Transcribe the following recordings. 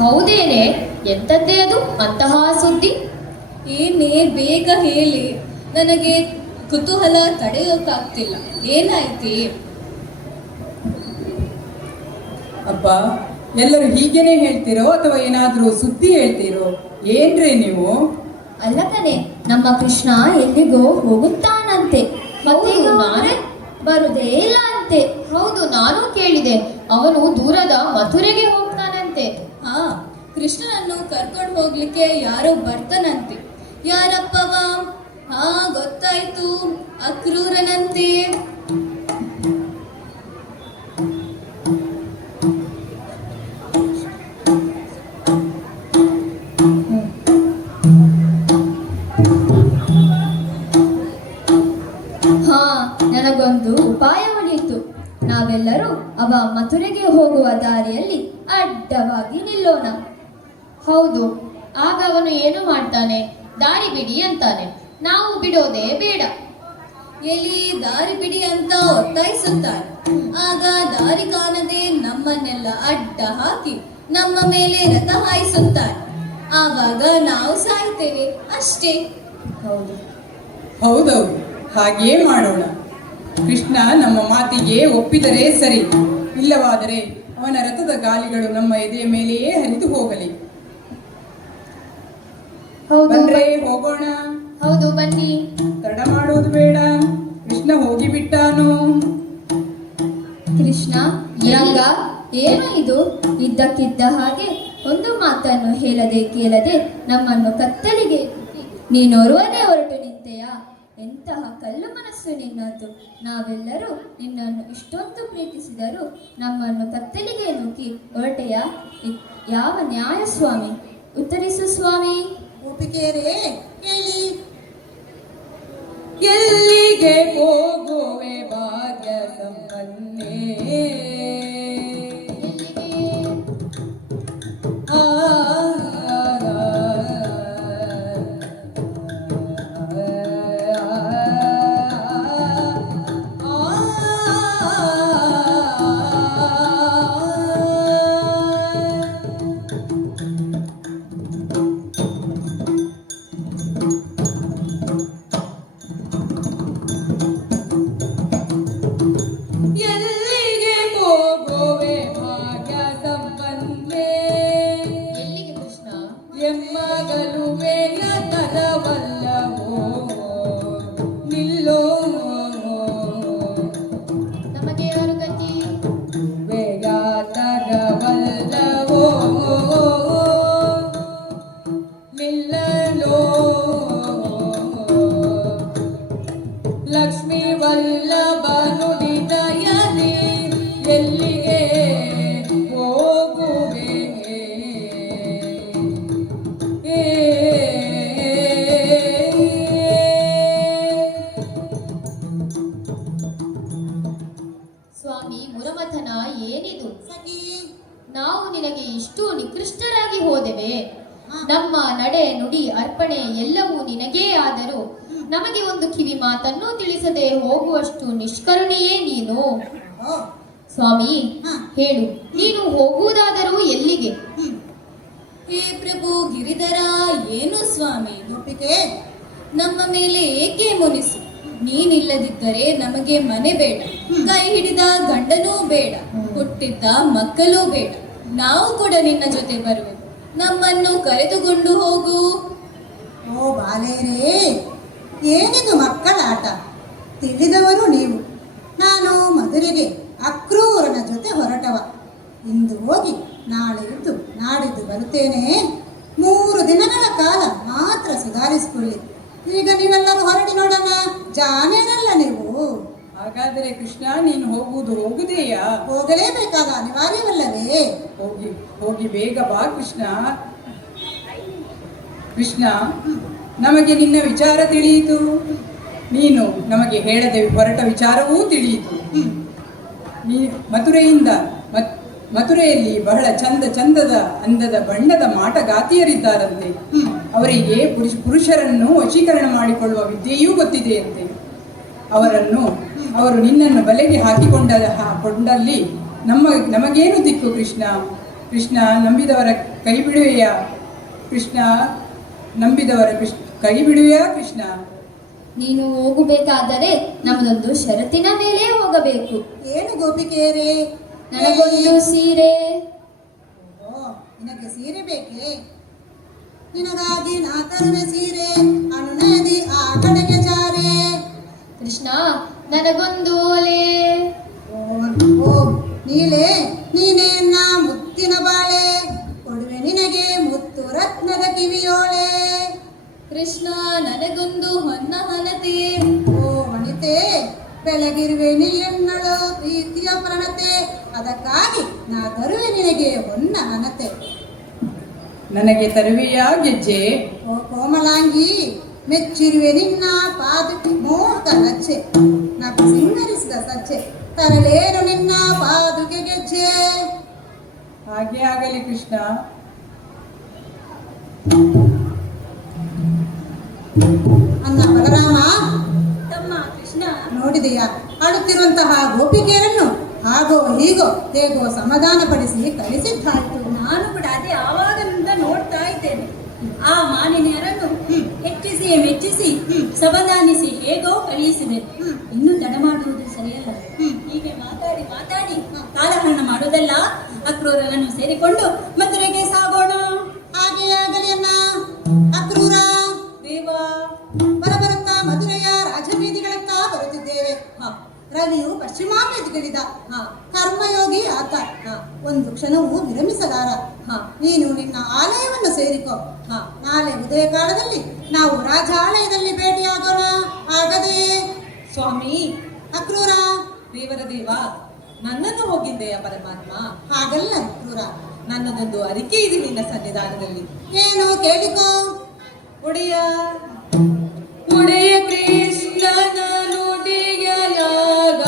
ಹೌದೇನೆ? ಎಂಥದ್ದೇ ಅದು ಅಂತಹ ಸುದ್ದಿ? ಏನೇ ಬೇಗ ಹೇಳಿ, ನನಗೆ ಕುತೂಹಲ ತಡೆಯೋಕ್ಕಾಗ್ತಿಲ್ಲ. ಏನಾಯ್ತಿ? ಅಬ್ಬ, ಎಲ್ಲರೂ ಹೀಗೇನೆ ಹೇಳ್ತಿರೋ ಅಥವಾ ಏನಾದ್ರೂ ಸುದ್ದಿ ಹೇಳ್ತೀರೋ? ಏನ್ರಿ ನೀವು? ಅಲ್ಲ ಕಣೆ, ನಮ್ಮ ಕೃಷ್ಣ ಎಲ್ಲಿಗೋ ಹೋಗುತ್ತಾನಂತೆ. ಮತ್ತೆ ನಾನೇ ಬರುದೇ ಇಲ್ಲ ಅಂತೆ. ಹೌದು, ನಾನು ಕೇಳಿದೆ. ಅವನು ದೂರದ ಮಥುರೆಗೆ ಹೋಗ್ತಾನಂತೆ. ಹಾ, ಕೃಷ್ಣನನ್ನು ಕರ್ಕೊಂಡು ಹೋಗ್ಲಿಕ್ಕೆ ಯಾರೋ ಬರ್ತಾನಂತೆ. ಯಾರಪ್ಪವ? ಹಾ, ಗೊತ್ತಾಯ್ತು, ಅಕ್ರೂರನಂತೆ. ಹಾ, ನನಗೊಂದು ಉಪಾಯ ಉಳಿಯಿತು. ನಾವೆಲ್ಲರೂ ಅವ ಮಥುರೆಗೆ ಹೋಗುವ ದಾರಿಯಲ್ಲಿ ಅಡ್ಡವಾಗಿ ನಿಲ್ಲೋಣ. ಹೌದು, ಆಗ ಅವನು ಏನು ಮಾಡ್ತಾನೆ? ದಾರಿ ಬಿಡಿ ಅಂತಾನೆ. ನಾವು ಬಿಡೋದೇ ಬೇಡ. ಎಲ್ಲಿ ದಾರಿ ಬಿಡಿ ಅಂತ ಒತ್ತಾಯಿಸುತ್ತಾನೆ. ಆಗ ದಾರಿ ಕಾಣದೆ ನಮ್ಮನ್ನೆಲ್ಲ ಅಡ್ಡ ಹಾಕಿ ನಮ್ಮ ಮೇಲೆ ರಥ ಹಾಯಿಸುತ್ತಾನೆ. ಆವಾಗ ನಾವು ಸಾಯ್ತೇವೆ ಅಷ್ಟೇ. ಹೌದು, ಹೌದೌದು, ಹಾಗೇ ಮಾಡೋಣ. ಕೃಷ್ಣ ನಮ್ಮ ಮಾತಿಗೆ ಒಪ್ಪಿದರೆ ಸರಿ, ಇಲ್ಲವಾದರೆ ಅವನ ರಥದ ಗಾಲಿಗಳು ನಮ್ಮ ಎದೆಯ ಮೇಲೆಯೇ ಹರಿದು ಹೋಗಲಿ. ಬಂದ್ರೆ ಹೋಗೋಣ. ಹೌದು, ಬನ್ನಿ. ತಡ ಮಾಡುವುದು ಬೇಡ. ಕೃಷ್ಣ ಹೋಗಿಬಿಟ್ಟಾನು. ಕೃಷ್ಣ ರಂಗ, ಏನು ಇದು? ಇದ್ದಕ್ಕಿದ್ದ ಹಾಗೆ ಒಂದು ಮಾತನ್ನು ಹೇಳದೆ ಕೇಳದೆ ನಮ್ಮನ್ನು ಕತ್ತಲಿಗೆ ನೀನೋರ್ವನೇ ಹೊರಟು ನಿಂತೆಯಾ? ಎಂತಹ ಕಲ್ಲು ಮನಸ್ಸು ನಿನ್ನದ್ದು. ನಾವೆಲ್ಲರೂ ನಿನ್ನನ್ನು ಇಷ್ಟೊಂದು ಪ್ರೀತಿಸಿದರೂ ನಮ್ಮನ್ನು ಕತ್ತಲಿಗೆ ನೂಕಿ ಹೊರಟೆಯಾ? ಯಾವ ನ್ಯಾಯ ಸ್ವಾಮಿ? ಉತ್ತರಿಸು ಸ್ವಾಮಿ. ಒಪ್ಪಿಗೆರೆ ಹೇಳಿ. ಎಲ್ಲಿಗೆ ಹೋಗುವೆ ಭಾಗ್ಯ ಸಂಪನ್ನೇ? ಲಕ್ಷ್ಮೀ ವಲ್ಲಭನು ನಿದಯಲಿ ಎಲ್ಲಿಗೆ ಹೋಗುವೆ? ಸ್ವಾಮಿ ಮುರಮಥನ, ಏನಿದು? ನಾವು ನಿನಗೆ ಇಷ್ಟು ನಿಕೃಷ್ಟರಾಗಿ ಹೋದೆವೆ. ನಮ್ಮ ನಡೆ ನುಡಿ ಅರ್ಪಣೆ ಎಲ್ಲವೂ ನಿನಗೇ ಆದರೂ ನಮಗೆ ಒಂದು ಕಿವಿ ಮಾತನ್ನು ತಿಳಿಸದೆ ಹೋಗುವಷ್ಟು ನಿಷ್ಕರುಣೆಯೇ ನೀನು. ಸ್ವಾಮಿ, ಹೇಳು, ನೀನು ಹೋಗುವುದಾದರೂ ಎಲ್ಲಿಗೆ? ಹೇ ಪ್ರಭು ಗಿರಿಧರ, ಏನು ಸ್ವಾಮಿ ಒಪ್ಪಿಗೆ? ನಮ್ಮ ಮೇಲೆ ಏಕೆ ಮುನಿಸು. ನೀನಿಲ್ಲದಿದ್ದರೆ ನಮಗೆ ಮನೆ ಬೇಡ, ಕೈ ಹಿಡಿದ ಗಂಡನೂ ಬೇಡ, ಹುಟ್ಟಿದ್ದ ಮಕ್ಕಳೂ ಬೇಡ. ನಾವು ಕೂಡ ನಿನ್ನ ಜೊತೆ ಬರುವೆವು. ನಮ್ಮನ್ನು ಕರೆದುಕೊಂಡು ಹೋಗು. ಓ ಬಾಲೇರೇ, ಏನಿದು ಮಕ್ಕಳಾಟ? ತಿಳಿದವರು ನೀವು. ನಾನು ಮಧುರೆಗೆ ಅಕ್ರೂರನ ಜೊತೆ ಹೊರಟವ. ಇಂದು ಹೋಗಿ ನಾಳೆ ಇದ್ದು ನಾಡಿದ್ದು ಬರುತ್ತೇನೆ. 3 ದಿನಗಳ ಕಾಲ ಮಾತ್ರ ಸುಧಾರಿಸಿಕೊಳ್ಳಿ. ಈಗ ನೀವೆಲ್ಲರೂ ಹೊರಡಿ ನೋಡೋಣ. ಜಾನೇನಲ್ಲ ನೀವು. ಹಾಗಾದರೆ ಕೃಷ್ಣ, ನೀನು ಹೋಗುವುದೇಯಾ? ಹೋಗಲೇಬೇಕಾದ ಅನಿವಾರ್ಯವಲ್ಲವೇ? ಹೋಗಿ ಹೋಗಿ ಬೇಗ ಬಾ ಕೃಷ್ಣ. ಕೃಷ್ಣ, ನಮಗೆ ನಿನ್ನ ವಿಚಾರ ತಿಳಿಯಿತು. ನೀನು ನಮಗೆ ಹೇಳದೆ ಹೊರಟ ವಿಚಾರವೂ ತಿಳಿಯಿತು. ಮಥುರೆಯಲ್ಲಿ ಬಹಳ ಚಂದದ ಅಂದದ ಬಣ್ಣದ ಮಾಟಗಾತಿಯರಿದ್ದಾರಂತೆ. ಅವರಿಗೆ ಪುರುಷರನ್ನು ವಶೀಕರಣ ಮಾಡಿಕೊಳ್ಳುವ ವಿದ್ಯೆಯೂ ಗೊತ್ತಿದೆಯಂತೆ. ಅವರು ನಿನ್ನನ್ನು ಬಲೆಗೆ ಕೊಂಡಲ್ಲಿ ನಮಗೇನು ದಿಕ್ಕು ಕೃಷ್ಣ? ಕೃಷ್ಣ ನಂಬಿದವರ ಕೈ ಬಿಡುವೆಯಾ ಕೃಷ್ಣ ನಂಬಿದವರ ಕೈ ಬಿಡುವೆಯಾ ಕೃಷ್ಣ? ನೀನು ಹೋಗಬೇಕಾದರೆ ನಮ್ಮದೊಂದು ಷರತ್ತಿನ ಮೇಲೆ ಹೋಗಬೇಕು. ಏನು ಗೋಪಿಕೆಯರೇ? ನನಗೊಂದು ಸೀರೆ. ಓ, ನಿನಗೆ ಸೀರೆ ಬೇಕೇ? ನಿನಗಾಗಿ ನಾ ತರುವೆ ಸೀರೆ, ಅನುನದಿ ಆ ಕಡೆಗೆ ಚಾರೆ. ಕೃಷ್ಣ, ನನಗೊಂದು ಓಲೆ. ಓ ಓ ನೀಲೆ, ನೀನೇ ನಾ ಮುತ್ತಿನ ಬಾಳೆ, ಕೊಡುವೆ ನಿನಗೆ ಮುತ್ತು ರತ್ನದ ಕಿವಿಯೋಳೆ. ಕೃಷ್ಣ, ನನಗೊಂದು ಹೊನ್ನ ಹಣತೆ. ಓ ವನಿತೆ, ಬೆಳಗಿರುವೆ ನೀ ಎನ್ನಳು ಪ್ರೀತಿಯ ಪ್ರಣತೆ, ಅದಕ್ಕಾಗಿ ನಾ ತರುವೆ ನಿನಗೆ ಹೊನ್ನ ಹಣತೆ. ನನಗೆ ತರುವೆಯಾ ಗೆಜ್ಜೆ? ಓ ಕೋಮಲಾಂಗಿ, ಮೆಚ್ಚಿರುವೆ ನಿನ್ನ ಪಾದಕ್ಕೆ ಮೋಹಕ ಲಚ್ಚೆ, ನಗು ಸಿಂಗರಿಸಿದ ಸಚ್ಚೆ, ತರಲೇನು ನಿನ್ನ ಪಾದುಕೆ ಗೆಜ್ಜೆ. ಹಾಗೆ ಆಗಲಿ ಕೃಷ್ಣ. ಅನ್ನ ಬಲರಾಮ, ತಮ್ಮ ಕೃಷ್ಣ, ನೋಡಿದೆಯಾ ಅಳುತ್ತಿರುವಂತಹ ಗೋಪಿಕೆಯರನ್ನು ಹಾಗೋ ಹೀಗೋ ಹೇಗೋ ಸಮಾಧಾನ ಪಡಿಸಿ ಕಳಿಸಿದ್ದಾಯ್ತು. ನಾನು ಕೂಡ ಅದೇ ಆವಾಗನಿಂದ ನೋಡ್ತಾ ಇದ್ದೇನೆ. ಆ ಮಾನಿನಿಯರನ್ನು ಹೆಚ್ಚಿಸಿ ಮೆಚ್ಚಿಸಿ ಸಮಾಧಾನಿಸಿ ಹೇಗೋ ಕಳುಹಿಸಿದೆ. ಇನ್ನು ತಡ ಮಾಡುವುದು ಸರಿಯಲ್ಲ. ಹೀಗೆ ಮಾತಾಡಿ ಮಾತಾಡಿ ಕಾಲಹರಣ ಮಾಡುವುದಲ್ಲ. ಅಕ್ರೂರರನ್ನು ಸೇರಿಕೊಂಡು ಮಧುರೆಗೆ ಸಾಗೋಣ. ಹಾಗೆ ಆಗಲಿ ಅನ್ನ. ಅಕ್ರೂರ, ದೇವಾ, ಬರಬರುತ್ತಾ ಮಧುರೆಯ ರಾಜಬೀದಿಗಳತ್ತ ಬರುತ್ತಿದ್ದೇವೆ. ರವಿಯು ಪಶ್ಚಿಮಾಭಿಗಿಳಿದ. ಕರ್ಮಯೋಗಿ ಆತ. ಒಂದು ಕ್ಷಣವೂ ವಿರಮಿಸಲಾರ. ನೀನು ನಿನ್ನ ಆಲಯವನ್ನು ಸೇರಿಕೋ. ನಾಳೆ ಉದಯ ಕಾಲದಲ್ಲಿ ನಾವು ರಾಜಾಲಯದಲ್ಲಿ ಭೇಟಿಯಾಗೋಣ. ಆಗದೆ ಸ್ವಾಮಿ. ಅಕ್ರೂರ, ದೇವರ ದೇವ, ನನ್ನನ್ನು ಹೋಗಿದ್ದೆಯ ಪರಮಾತ್ಮ? ಹಾಗಲ್ಲ ಅಕ್ರೂರ, ನನ್ನದೊಂದು ಅರಿಕೆ ಇದೆ ನಿನ್ನ ಸನ್ನಿಧಾನದಲ್ಲಿ. ಏನು ಕೇಳಿಕೋ. ಒಡೆಯ ಒಡೆಯ ಕೃಷ್ಣನ ನುಡಿಯಲಾಗ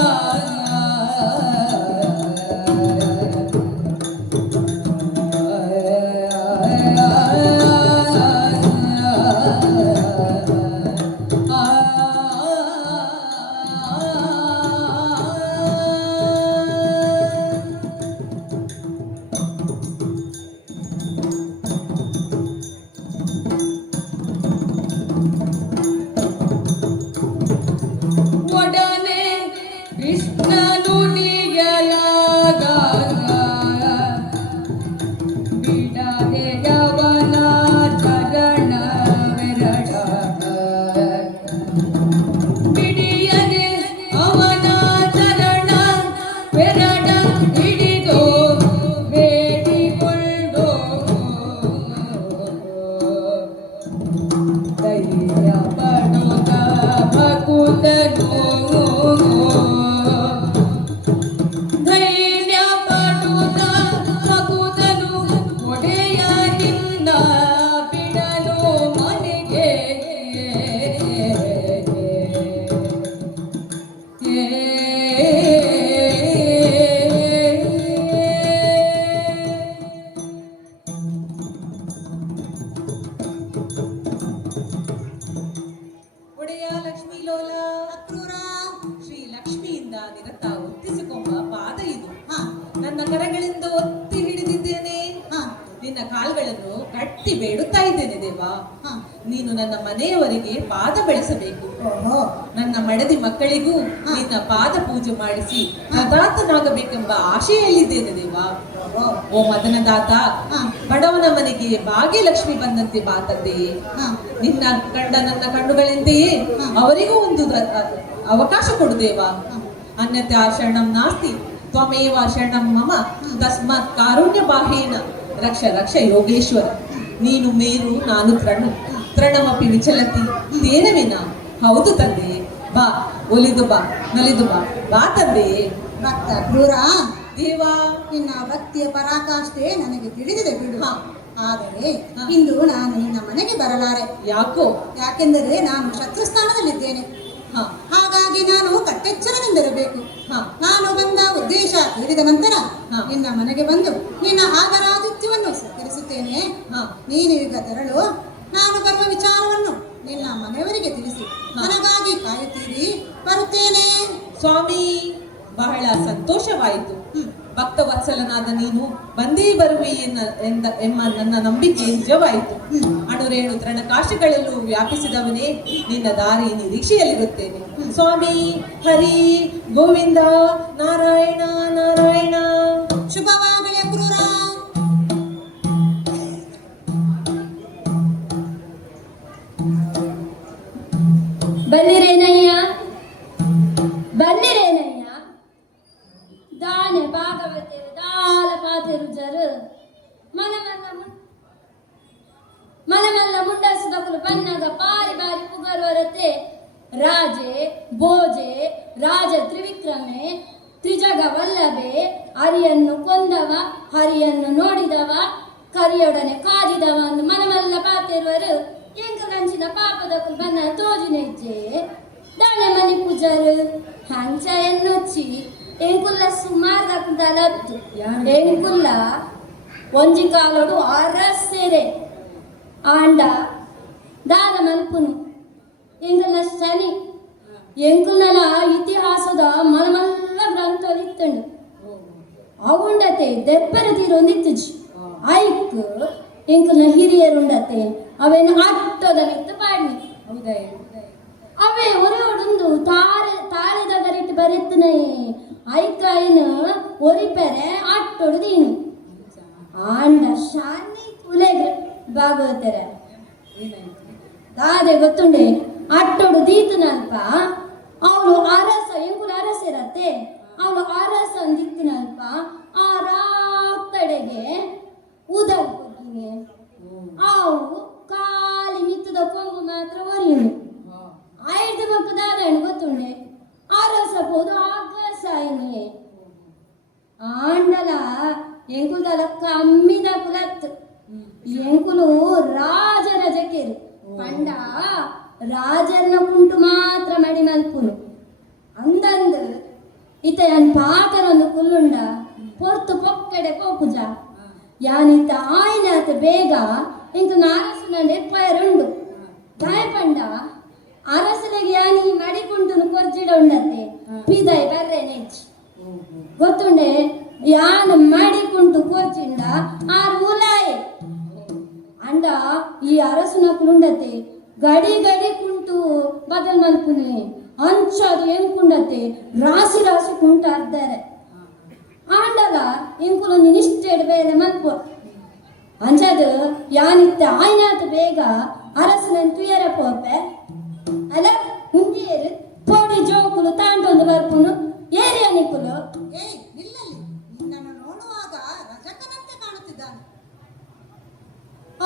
ಒಡನೆ ಕೃಷ್ಣ ನುಡಿಯಲಾಗ ಬಿಡದೆ ಯವನ ಚರಣವೆರಡ ಬಿಡಿಯದೆ ಅವನ ಚರಣ ಬೆರಡ ಹಿಡಿದು ಬೇಡಿಕೊಂಡು ಧೈರ್ಯ ಪಡುತ್ತ ಭಕುತನು ಧೈರ್ಯ ಪಡುತ್ತ ಭಕುತನು ಒಡೆಯ ನಿನ್ನ ಬಿಡಲು ಮನೆಗೆ ಒಡೆಯ ಲಕ್ಷ್ಮೀ ಲೋಲ. ಅಕ್ರೂರ, ಶ್ರೀ ಲಕ್ಷ್ಮಿಯಿಂದ ನಿರತ ಒತ್ತಿಸಿಕೊಂಬ ಪಾದ ಇದು. ಹ ನನ್ನ ಕರಗಳಿಂದ ಒತ್ತಿ ಹಿಡಿದಿದ್ದೇನೆ. ಹ ನಿನ್ನ ಕಾಲ್ಗಳನ್ನು ಕಟ್ಟಿ ಬೇಡುತ್ತಾ ಇದ್ದೇನೆ ದೇವಾ. ಹ ನೀನು ನನ್ನ ಮನೆಯವರೆಗೆ ಪಾದ ಬೆಳೆಸಬೇಕು. ಓಹೋ, ನನ್ನ ಮಡದಿ ಮಕ್ಕಳಿಗೂ ನಿನ್ನ ಪಾದ ಪೂಜೆ ಮಾಡಿಸಿ ಪ್ರದಾತನಾಗಬೇಕೆಂಬ ಆಶೆಯಲ್ಲಿದ್ದೇನೆ ದೇವಾ. ಓಹೋ, ಓ ಮದನದಾತ, ಹ ಬಡವನ ಮನೆಗೆ ಭಾಗ್ಯಲಕ್ಷ್ಮಿ ಬಂದಂತೆ ಬಾ ತಂದೆಯೇ. ಹ ನಿನ್ನ ಕಂಡ ನನ್ನ ಕಣ್ಣುಗಳೆಂತೆಯೇ ಅವರಿಗೂ ಒಂದು ಅವಕಾಶ ಕೊಡು ದೇವ. ಅನ್ಯಥಾ ಶರಣಂ ನಾಸ್ತಿ ತ್ವಮೇವ ಶರಣಂ ಮಮ ತಸ್ಮಾತ್ ಕಾರುಣ್ಯ ಬಾಹೇನ ರಕ್ಷ ರಕ್ಷ ಯೋಗೇಶ್ವರ. ನೀನು ಮೇರು, ನಾನು ತೃಣಮಪಿ ವಿಚಲತಿ ತೇನವಿನ. ಹೌದು ತಂದೆಯೇ, ಬಾ, ಒಲಿದು ಬಾ, ನಲಿದು ಬಾ, ಬಾ ತಂದೆಯೇ. ಭಕ್ತ ಅಕ್ರೂರ, ದೇವಾ, ನಿನ್ನ ಭಕ್ತಿಯ ಪರಾಕಾಷ್ಠೆ ನನಗೆ ತಿಳಿದಿದೆ ಬಿಡು. ಹ. ಆದರೆ ಇಂದು ನಾನು ನಿನ್ನ ಮನೆಗೆ ಬರಲಾರೆ. ಯಾಕೋ? ಯಾಕೆಂದರೆ ನಾನು ಶತ್ರುಸ್ಥಾನದಲ್ಲಿದ್ದೇನೆ. ಹ ಹಾಗಾಗಿ ನಾನು ಕಟ್ಟೆಚ್ಚರದಿಂದಿರಬೇಕು. ಹ ನಾನು ಬಂದ ಉದ್ದೇಶ ತಿಳಿದ ನಂತರ ಹ. ನಿನ್ನ ಮನೆಗೆ ಬಂದು ನಿನ್ನ ಆದರಾತಿಥ್ಯವನ್ನು ಸ್ವೀಕರಿಸುತ್ತೇನೆ. ಹ. ನೀನು ಈಗ ತೆರಳು. ನಾನು ಬರುವ ವಿಚಾರವನ್ನು ನಿನ್ನ ಮನೆಯವರಿಗೆ ತಿಳಿಸಿ ನನಗಾಗಿ ಕಾಯುತ್ತೀರಿ. ಬರುತ್ತೇನೆ. ಸ್ವಾಮಿ, ಬಹಳ ಸಂತೋಷವಾಯಿತು. ಭಕ್ತವತ್ಸಲನಾದ ನೀನು ಬಂದೇ ಬರುವೆ ಎಂಬ ನನ್ನ ನಂಬಿಕೆ ನಿಜವಾಯಿತು. ಅಣುರೇಣು ತೃಣಕಾಶಿಗಳಲ್ಲೂ ವ್ಯಾಪಿಸಿದವನೇ, ನಿನ್ನ ದಾರಿ ನಿರೀಕ್ಷೆಯಲ್ಲಿರುತ್ತೇನೆ. ಸ್ವಾಮಿ ಹರಿ ಗೋವಿಂದ ನಾರಾಯಣ ನಾರಾಯಣ. ಶುಭವಾಗಲಿ ಕ್ರೂರ. ಬಲ್ಲಿರೇನಯ್ಯ, ಬಲ್ಲಿರೇನಯ್ಯ. ದಾನೆ ಭಾಗವತರು ದಾಲಪಾತಿರು ಜರು ಮನಮಲ್ಲ ಮುಂಡಾಸಿದಕ್ಕಲು ಬನ್ನಾಗ ಪಾರಿ ಬಾರಿ ಪುಗರ್ವರತೆ ರಾಜೆ ಭೋಜೆ ರಾಜ ತ್ರಿವಿಕ್ರಮೆ ತ್ರಿಜಗ ವಲ್ಲಭೆ. ಹರಿಯನ್ನು ಕೊಂದವ ಹರಿಯನ್ನು ನೋಡಿದವ ಕರಿಯೊಡನೆ ಕಾದಿದವ ಅಂದು ಮನಮಲ್ಲ ಪಾತಿರುವರು ಎಂಕಂಚಿನ ಪಾಪದಕ್ಕಲು ಬನ್ನ ತೋಜಿನೆಜ್ಜೆ ದಾನೆ ಮನಿ ಪೂಜರು ಹಂಚ ಎನ್ನೊಚ್ಚಿ ಎಂಕುಲ್ಲ ಸುಮಾರು ದಲತ್ತು ಎಂಕುಲ್ಲ ಒಂಜಿ ಕಾಲೋಡು ಅರಸೆರೆ ಆಂಡ ದಾದ ಮಲ್ಪುನು ಎಂಕಲ್ನ ಶನಿ ಎಂಕುಲ್ನಲ ಇತಿಹಾಸದ ಮಲಮಲ್ಲ ಗ್ರಂಥಲಿತ್ತಂಡು ಅವುಂಡತೆ ದೆಪ್ಪರೆ ತೀರೊಂದಿತ್ತುಜಿ ಐಕ್ ಎಂಕಲ್ನ ಹಿರಿಯರುಂಡತೆ ಅವೇನು ಅಟ್ಟೋದಲ್ಲಿತ್ತು ಪಾಡ್ನಿ ಅವೇ ಒರೆಯೋಡುಂದು ತಾಳೆದ ಗರಿಟ್ಟು ಬರೆತ್ತನೇ ಐಕಾಯಿನ ಒರಿಪೆರೆ ಅಟ್ಟೊಡು ದೀನು ಆಂಡ ಶಾನಿ ಕುಲೆಗ್ರ ಭಾಗವತರ ದಾದೆ ಗೊತ್ತುಂಡೆ ಅಟ್ಟೊಡು ದೀತನಲ್ಪ ಅವಳು ಅರಸ ಎಂಕುಲ ಅರಸ ಇರತ್ತೆ ಅವಳು ಅರಸ ಅಂದಿತ್ತನಲ್ಪ ಆ ರಾತ್ತಡೆಗೆ ಉದಲ್ಪುಗಿನೆ ಅವು ಕಾಲಿ ಮಿತ್ತದ ಕೊಂಬು ಮಾತ್ರ ಒರಿಯುನು ಐದು ಮಕ್ಕ ದಾದ ಗೊತ್ತುಂಡೆ ಅರಸ ಹೋದು ಆಗಸಾಯಿನಿ ಆಂಡಲ ಎಂಕುಲ್ದಲ ಕಮ್ಮಿದ ಕುಲತ್ತು ಎಂಕುಲು ರಾಜರ ಜಕೆರು ಪಂಡ ರಾಜರ್ನ ಕುಂಟು ಮಾತ್ರ ಮಡಿ ಮಲ್ಪುನು ಅಂದಂದು ಇತಯನ್ ಪಾತರೊಂದು ಕುಲ್ಲುಂಡ ಪೊರ್ತು ಪೊಕ್ಕಡೆ ಕೋಪುಜ ಯಾನಿತ ಆಯ್ನಾತ ಬೇಗ ಇಂಕ ನಾರಸುನಂಡೆ ಪಯರುಂಡು ಗಾಯಪಂಡ ಅರಸನಿಗೆ ಯಾನಿ ಮಡಿಕುಂಟುನು ಕೊರ್ಜಿಡ ಉಂಡತೆ ಪಿದಾಯ್ ಬರ್ರೆ ನೆಚ್ಚಿ ಗೊತ್ತುಂಡೆ ಯಾನ್ ಮಡಿಕುಂಟು ಕೊರ್ಚಿಂಡ ಆರು ಉಲಾಯೆ ಅಂಡ ಈ ಅರಸುನಕುಲುಂಡತೆ ಗಡಿ ಗಡಿ ಕುಂಟು ಬದಲ್ ಮಲ್ಪುನೆ ಅಂಚದು ಎಂಕುಂಡತೆ ರಾಶಿ ರಾಶಿ ಕುಂಟು ಅರ್ಧರೆ ಆಂಡಲ ಎಂಕುಲು ನಿಷ್ಠೆಡ್ ಬೇರೆ ಮಲ್ಪು ಅಂಚದು ಯಾನಿತ್ತ ಆಯ್ನಾತ ಬೇಗ ಅರಸನನ್ ತುಯರ ಪೋಪೆ ಅಲ್ಲ ಹುಂದಿಯರು ಪೋಡಿ ಜೋಕುಲು ತಾಂಡೊಂದು ಬರ್ಪುನು ಏರಿಯ ನಿಕುಲು. ಏಯ್ ನಿಲ್ಲಲ್ಲಿ, ನಿನ್ನನ್ನು ನೋಡುವಾಗ ರಜಕನಂತೆ ಕಾಣುತ್ತಿದ್ದಾನೆ.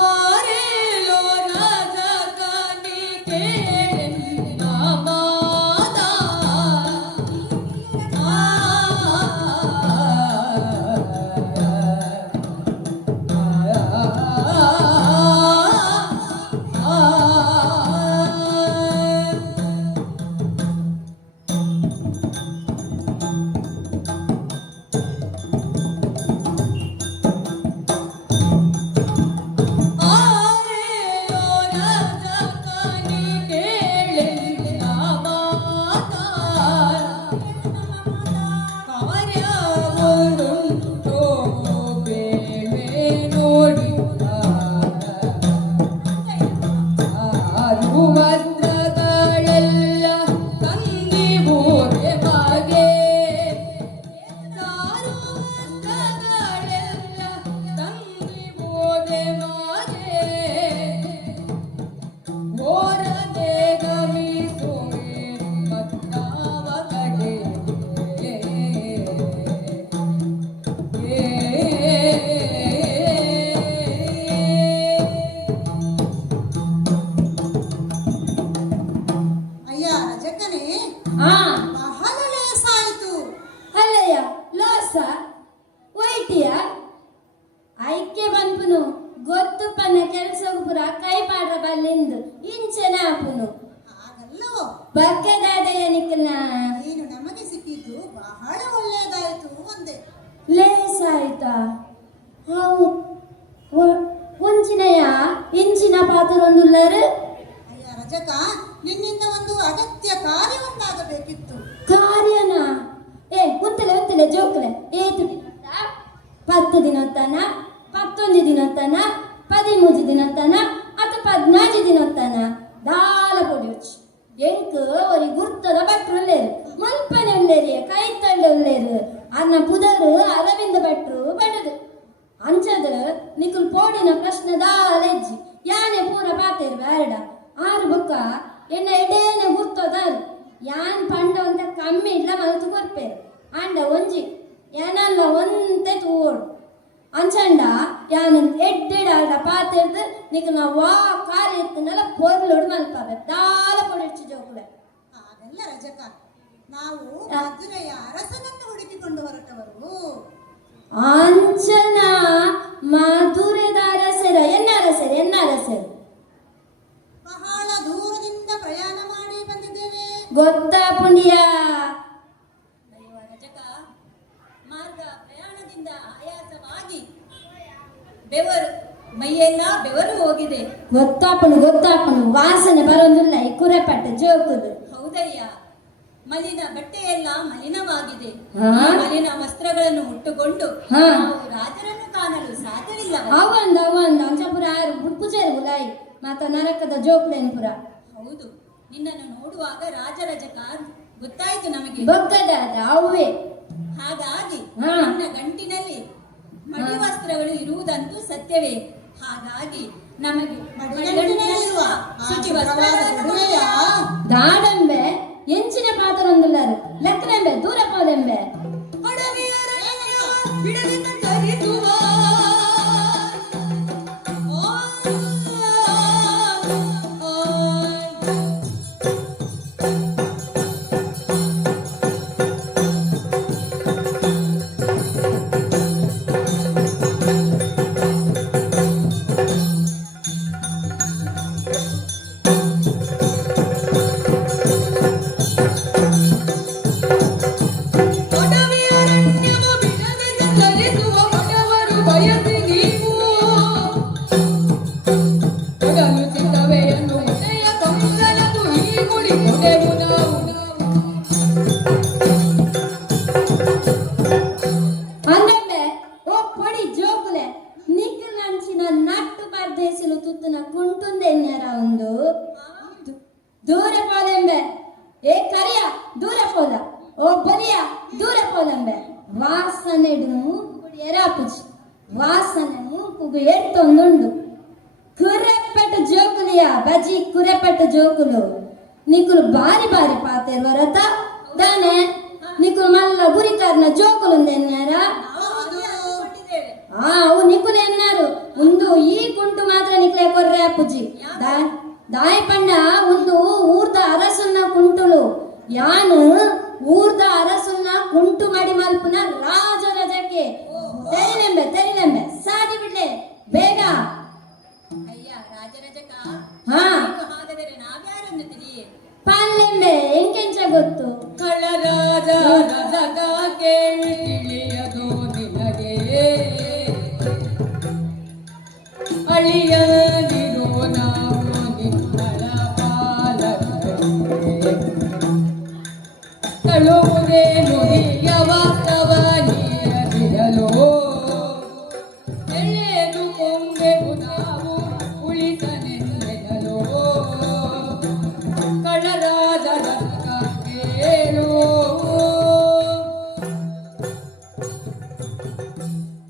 ಆರೇಲೋ ರಾಜಕನಿ ಕೇಳಿನ ಮಾದ ನೀನು ನಮಗೆ ಸಿಕ್ಕಿದ್ದು ಬಹಳ ಒಳ್ಳೆಯದಾಯಿತು ಅಂದೆ. ಲೇಸಾಯ್ತಾ? ಒಂಚಿನಯ ಇಂಚಿನ ಪಾತ್ರೊಂದುಲ್ಲರು. ಅಯ್ಯ ರಜಕ, ನಿನ್ನಿಂದ ಒಂದು ಅಗತ್ಯ ಕಾರ್ಯವೊಂದಾಗಬೇಕಿತ್ತು. ಕಾರ್ಯನ? ಉಂತಲೆ ಜೋಕಲೆ ಏತು ದಿನತ್ತನ 13 ದಿನತ್ತನ ಅಥವಾ 14 ದಿನತ್ತನ ದಾಲ ಪೊಡಿ వచ్చి ಎಂಕ್ ಒರಿ ಗುರ್ತದ ಭಟ್ರು ಉಳ್ಳೇರು ಮುಲ್ಪನೆ ಉಳ್ಳೇರಿ ಕೈ ತಳ್ಳಿ ಉಳ್ಳೇರು ಅನ್ನ ಪುದರು ಅರವಿಂದ ಭಟ್ರು ಬಡದು ಅಂಚದ ನಿಕುಲ್ ಪೋಡಿನ ಪ್ರಶ್ನೆ ದಾಲೆಜ್ಜಿ ಯಾನೆ ಪೂರ ಪಾತೇರು ಬೇಡ ಆರು ಬೊಕ್ಕ ಎನ್ನ ಎಡೇನ ಗುರ್ತದಾರು ಯಾನ್ ಪಂಡ ಅಂತ ಕಮ್ಮಿ ಇಲ್ಲ ಮಲ್ತು ಕೊರ್ಪೇರು ಅಂಡ ಒಂಜಿ ಏನಲ್ಲ ಒಂತೆ ತೂಡು ಅಂಚಂಡ ಯಾನ್ ಎಡ್ಡೆಡ ಪಾತೇರ್ದು ನಿಕ್ ನಾ ವಾ ಕಾಲಿ ಎತ್ತನೆಲ್ಲ ಪೊರ್ಲುಡು ಮಲ್ಪಾವೆ ದಾಲ ಪೊಡಿಚ್ಚು ಜೋಕುಲೆ ಹಾಗಲ್ಲ ರಜಕ, ನಾವು ಮಧುರೆಯ ಅರಸನನ್ನು ಹುಡುಕಿಕೊಂಡು ಹೊರಟವರು. ಅಂಚನ ಮಧುರೆದ ಅರಸರ ಎನ್ನ ಅರಸರು ಬಹಳ ದೂರದಿಂದ ಪ್ರಯಾಣ ಮಾಡಿ ಬಂದಿದ್ದೇವೆ. ಗೊತ್ತಾ ಪುಂಡಿಯ ರಜಕ, ಮಾರ್ಗ ಪ್ರಯಾಣದಿಂದ ಆಯಾಸವಾಗಿ ಮೈಯೆಲ್ಲ ಬೆವರು ಹೋಗಿದೆ. ಗೊತ್ತಾಪನು ವಾಸನೆ ಬರೋದಿಲ್ಲ ಈ ಕುರೆಪಟ್ಟ ಜೋಕುದು. ಹೌದಯ್ಯ, ಮಲಿನ ಬಟ್ಟೆಯೆಲ್ಲ ಮಲಿನವಾಗಿದೆ. ಹಾ? ಮಲಿನ ವಸ್ತ್ರಗಳನ್ನು ಉಟ್ಟುಕೊಂಡು ಹಾ. ನಾವು ರಾಜರನ್ನು ಕಾಣಲು ಸಾಧ್ಯವಿಲ್ಲ. ಅವಂದ ಅಂಚಪುರ ಆರು ಬುಡ್ಪುಜೇರು ಗುಲಾಯಿ ಮಾತ ನರಕದ ಜೋಕ್ಲೇನ್ ಪುರ. ಹೌದು, ನಿನ್ನನ್ನು ನೋಡುವಾಗ ರಾಜರಜಕ ಗೊತ್ತಾಯ್ತು ನಮಗೆ. ಬೊಕ್ಕದ ಅವೇ ಹಾಗಾಗಿ ಹಾ. ನನ್ನ ಗಂಟಿನಲ್ಲಿ ಮಡಿ ವಸ್ತ್ರಗಳು ಇರುವುದಂತೂ ಸತ್ಯವೇ. ಹಾಗಾಗಿ ನಮಗೆ ಮಡಿಗಂಟಿನಲ್ಲಿರುವ ಶುಚಿ ಶುಭ್ರವಾದ ವಸ್ತ್ರಗಳನ್ನು ಉಡುಗೆಯ ದಾಡಂಬೆ ಎಂಚಿನ ಪಾತ್ರೊಂದುಲ್ಲಾರು ಲೆಕ್ಕನೆಂಬೆ ದೂರ ಪೋದೆಂಬೆ ಬಿಡದಿಂದ ಚರಿಸುವ ಅಂದೆಂಬೆ ಓ ಪೊಡಿ ಜೋಕುಲೆ ನಿಕ್ಕು ನಂಚಿನ ನಟ್ಟು ಪರ್ದೇಸಿಲು ತುತ್ತನ ಕುಂಟುಂದೆನ್ಯಾರ ಒಂದು ದೂರ ಪೋಲೆಂಬೆ ಏ ಕರಿಯ ದೂರ ಪೋಲ ಓ ಬಲಿಯ ದೂರ ಪೋಲೆಂಬೆ ವಾಸನೆಡು ಮೂಕುಡಿ ಎರಾಪುಜಿ ವಾಸನೆ ಮೂಕುಗು ಎಡ್ತೊಂದುಂಡು ಕುರೆಪೆಟ್ಟು ಜೋಕುಲಿಯ ಬಜಿ ಕುರೆಪೆಟ್ಟು ಜೋಕುಲು ನಿಕುಲು ಬಾರಿ ಬಾರಿ ಪಾತೇರ್ವ ರಥ ದಾನೆ ನಿಕುಲು ಮಲ್ಲ ಗುರಿಕಾರನ ಜೋಕುಲು ಎನ್ನಾರ ಅವು ನಿಕುಲು ಎನ್ನಾರು ಒಂದು ಈ ಕುಂಟು ಮಾತ್ರ ನಿಕ್ಲೆ ಕೊರ್ರೆ ಅಪ್ಪುಜಿ ದಾಯ ಪಂಡ ಒಂದು ಊರ್ದ ಅರಸನ್ನ ಕುಂಟುಲು ಯಾನು ಊರ್ದ ಅರಸನ್ನ ಕುಂಟು ಮಾಡಿ ಮಲ್ಪುನ ರಾಜರಜಕ್ಕೆ ತೆರಿಲೆಂಬೆ ಸಾಗಿ ಬಿಡ್ಲೆ ಬೇಗ. ಅಯ್ಯ ರಾಜರಜಕ, ಹಾ. ನೀನು ಹಾಗಾದರೆ ನಾವ್ಯಾರನ್ನು ತಿಳಿಯೇ? ಪಾಲೆಂಬೆ ಎಂಕೆಂಚ ಗೊತ್ತು ಕಳ್ಳರಾಜ ರಜಕ ಕೇಳಿ ತಿಳಿಯದು ನಿನಗೆ ಅಳಿಯದಿರೋ ನಾವು ನಿನ್ನಳ ಪಾಲಕರಿಗೆ ತಳುವುದೇ ನುಡಿಯ ವಾಸ್ತವ ನೀರದಿರಲು ಎಳೆದು ಕೊಂಬೆವು ನಾವು ಉಳಿಸನೆಂದೆನಲು ಕಳ್ಳರಾಜ ರಜಕ ಕೇಳು.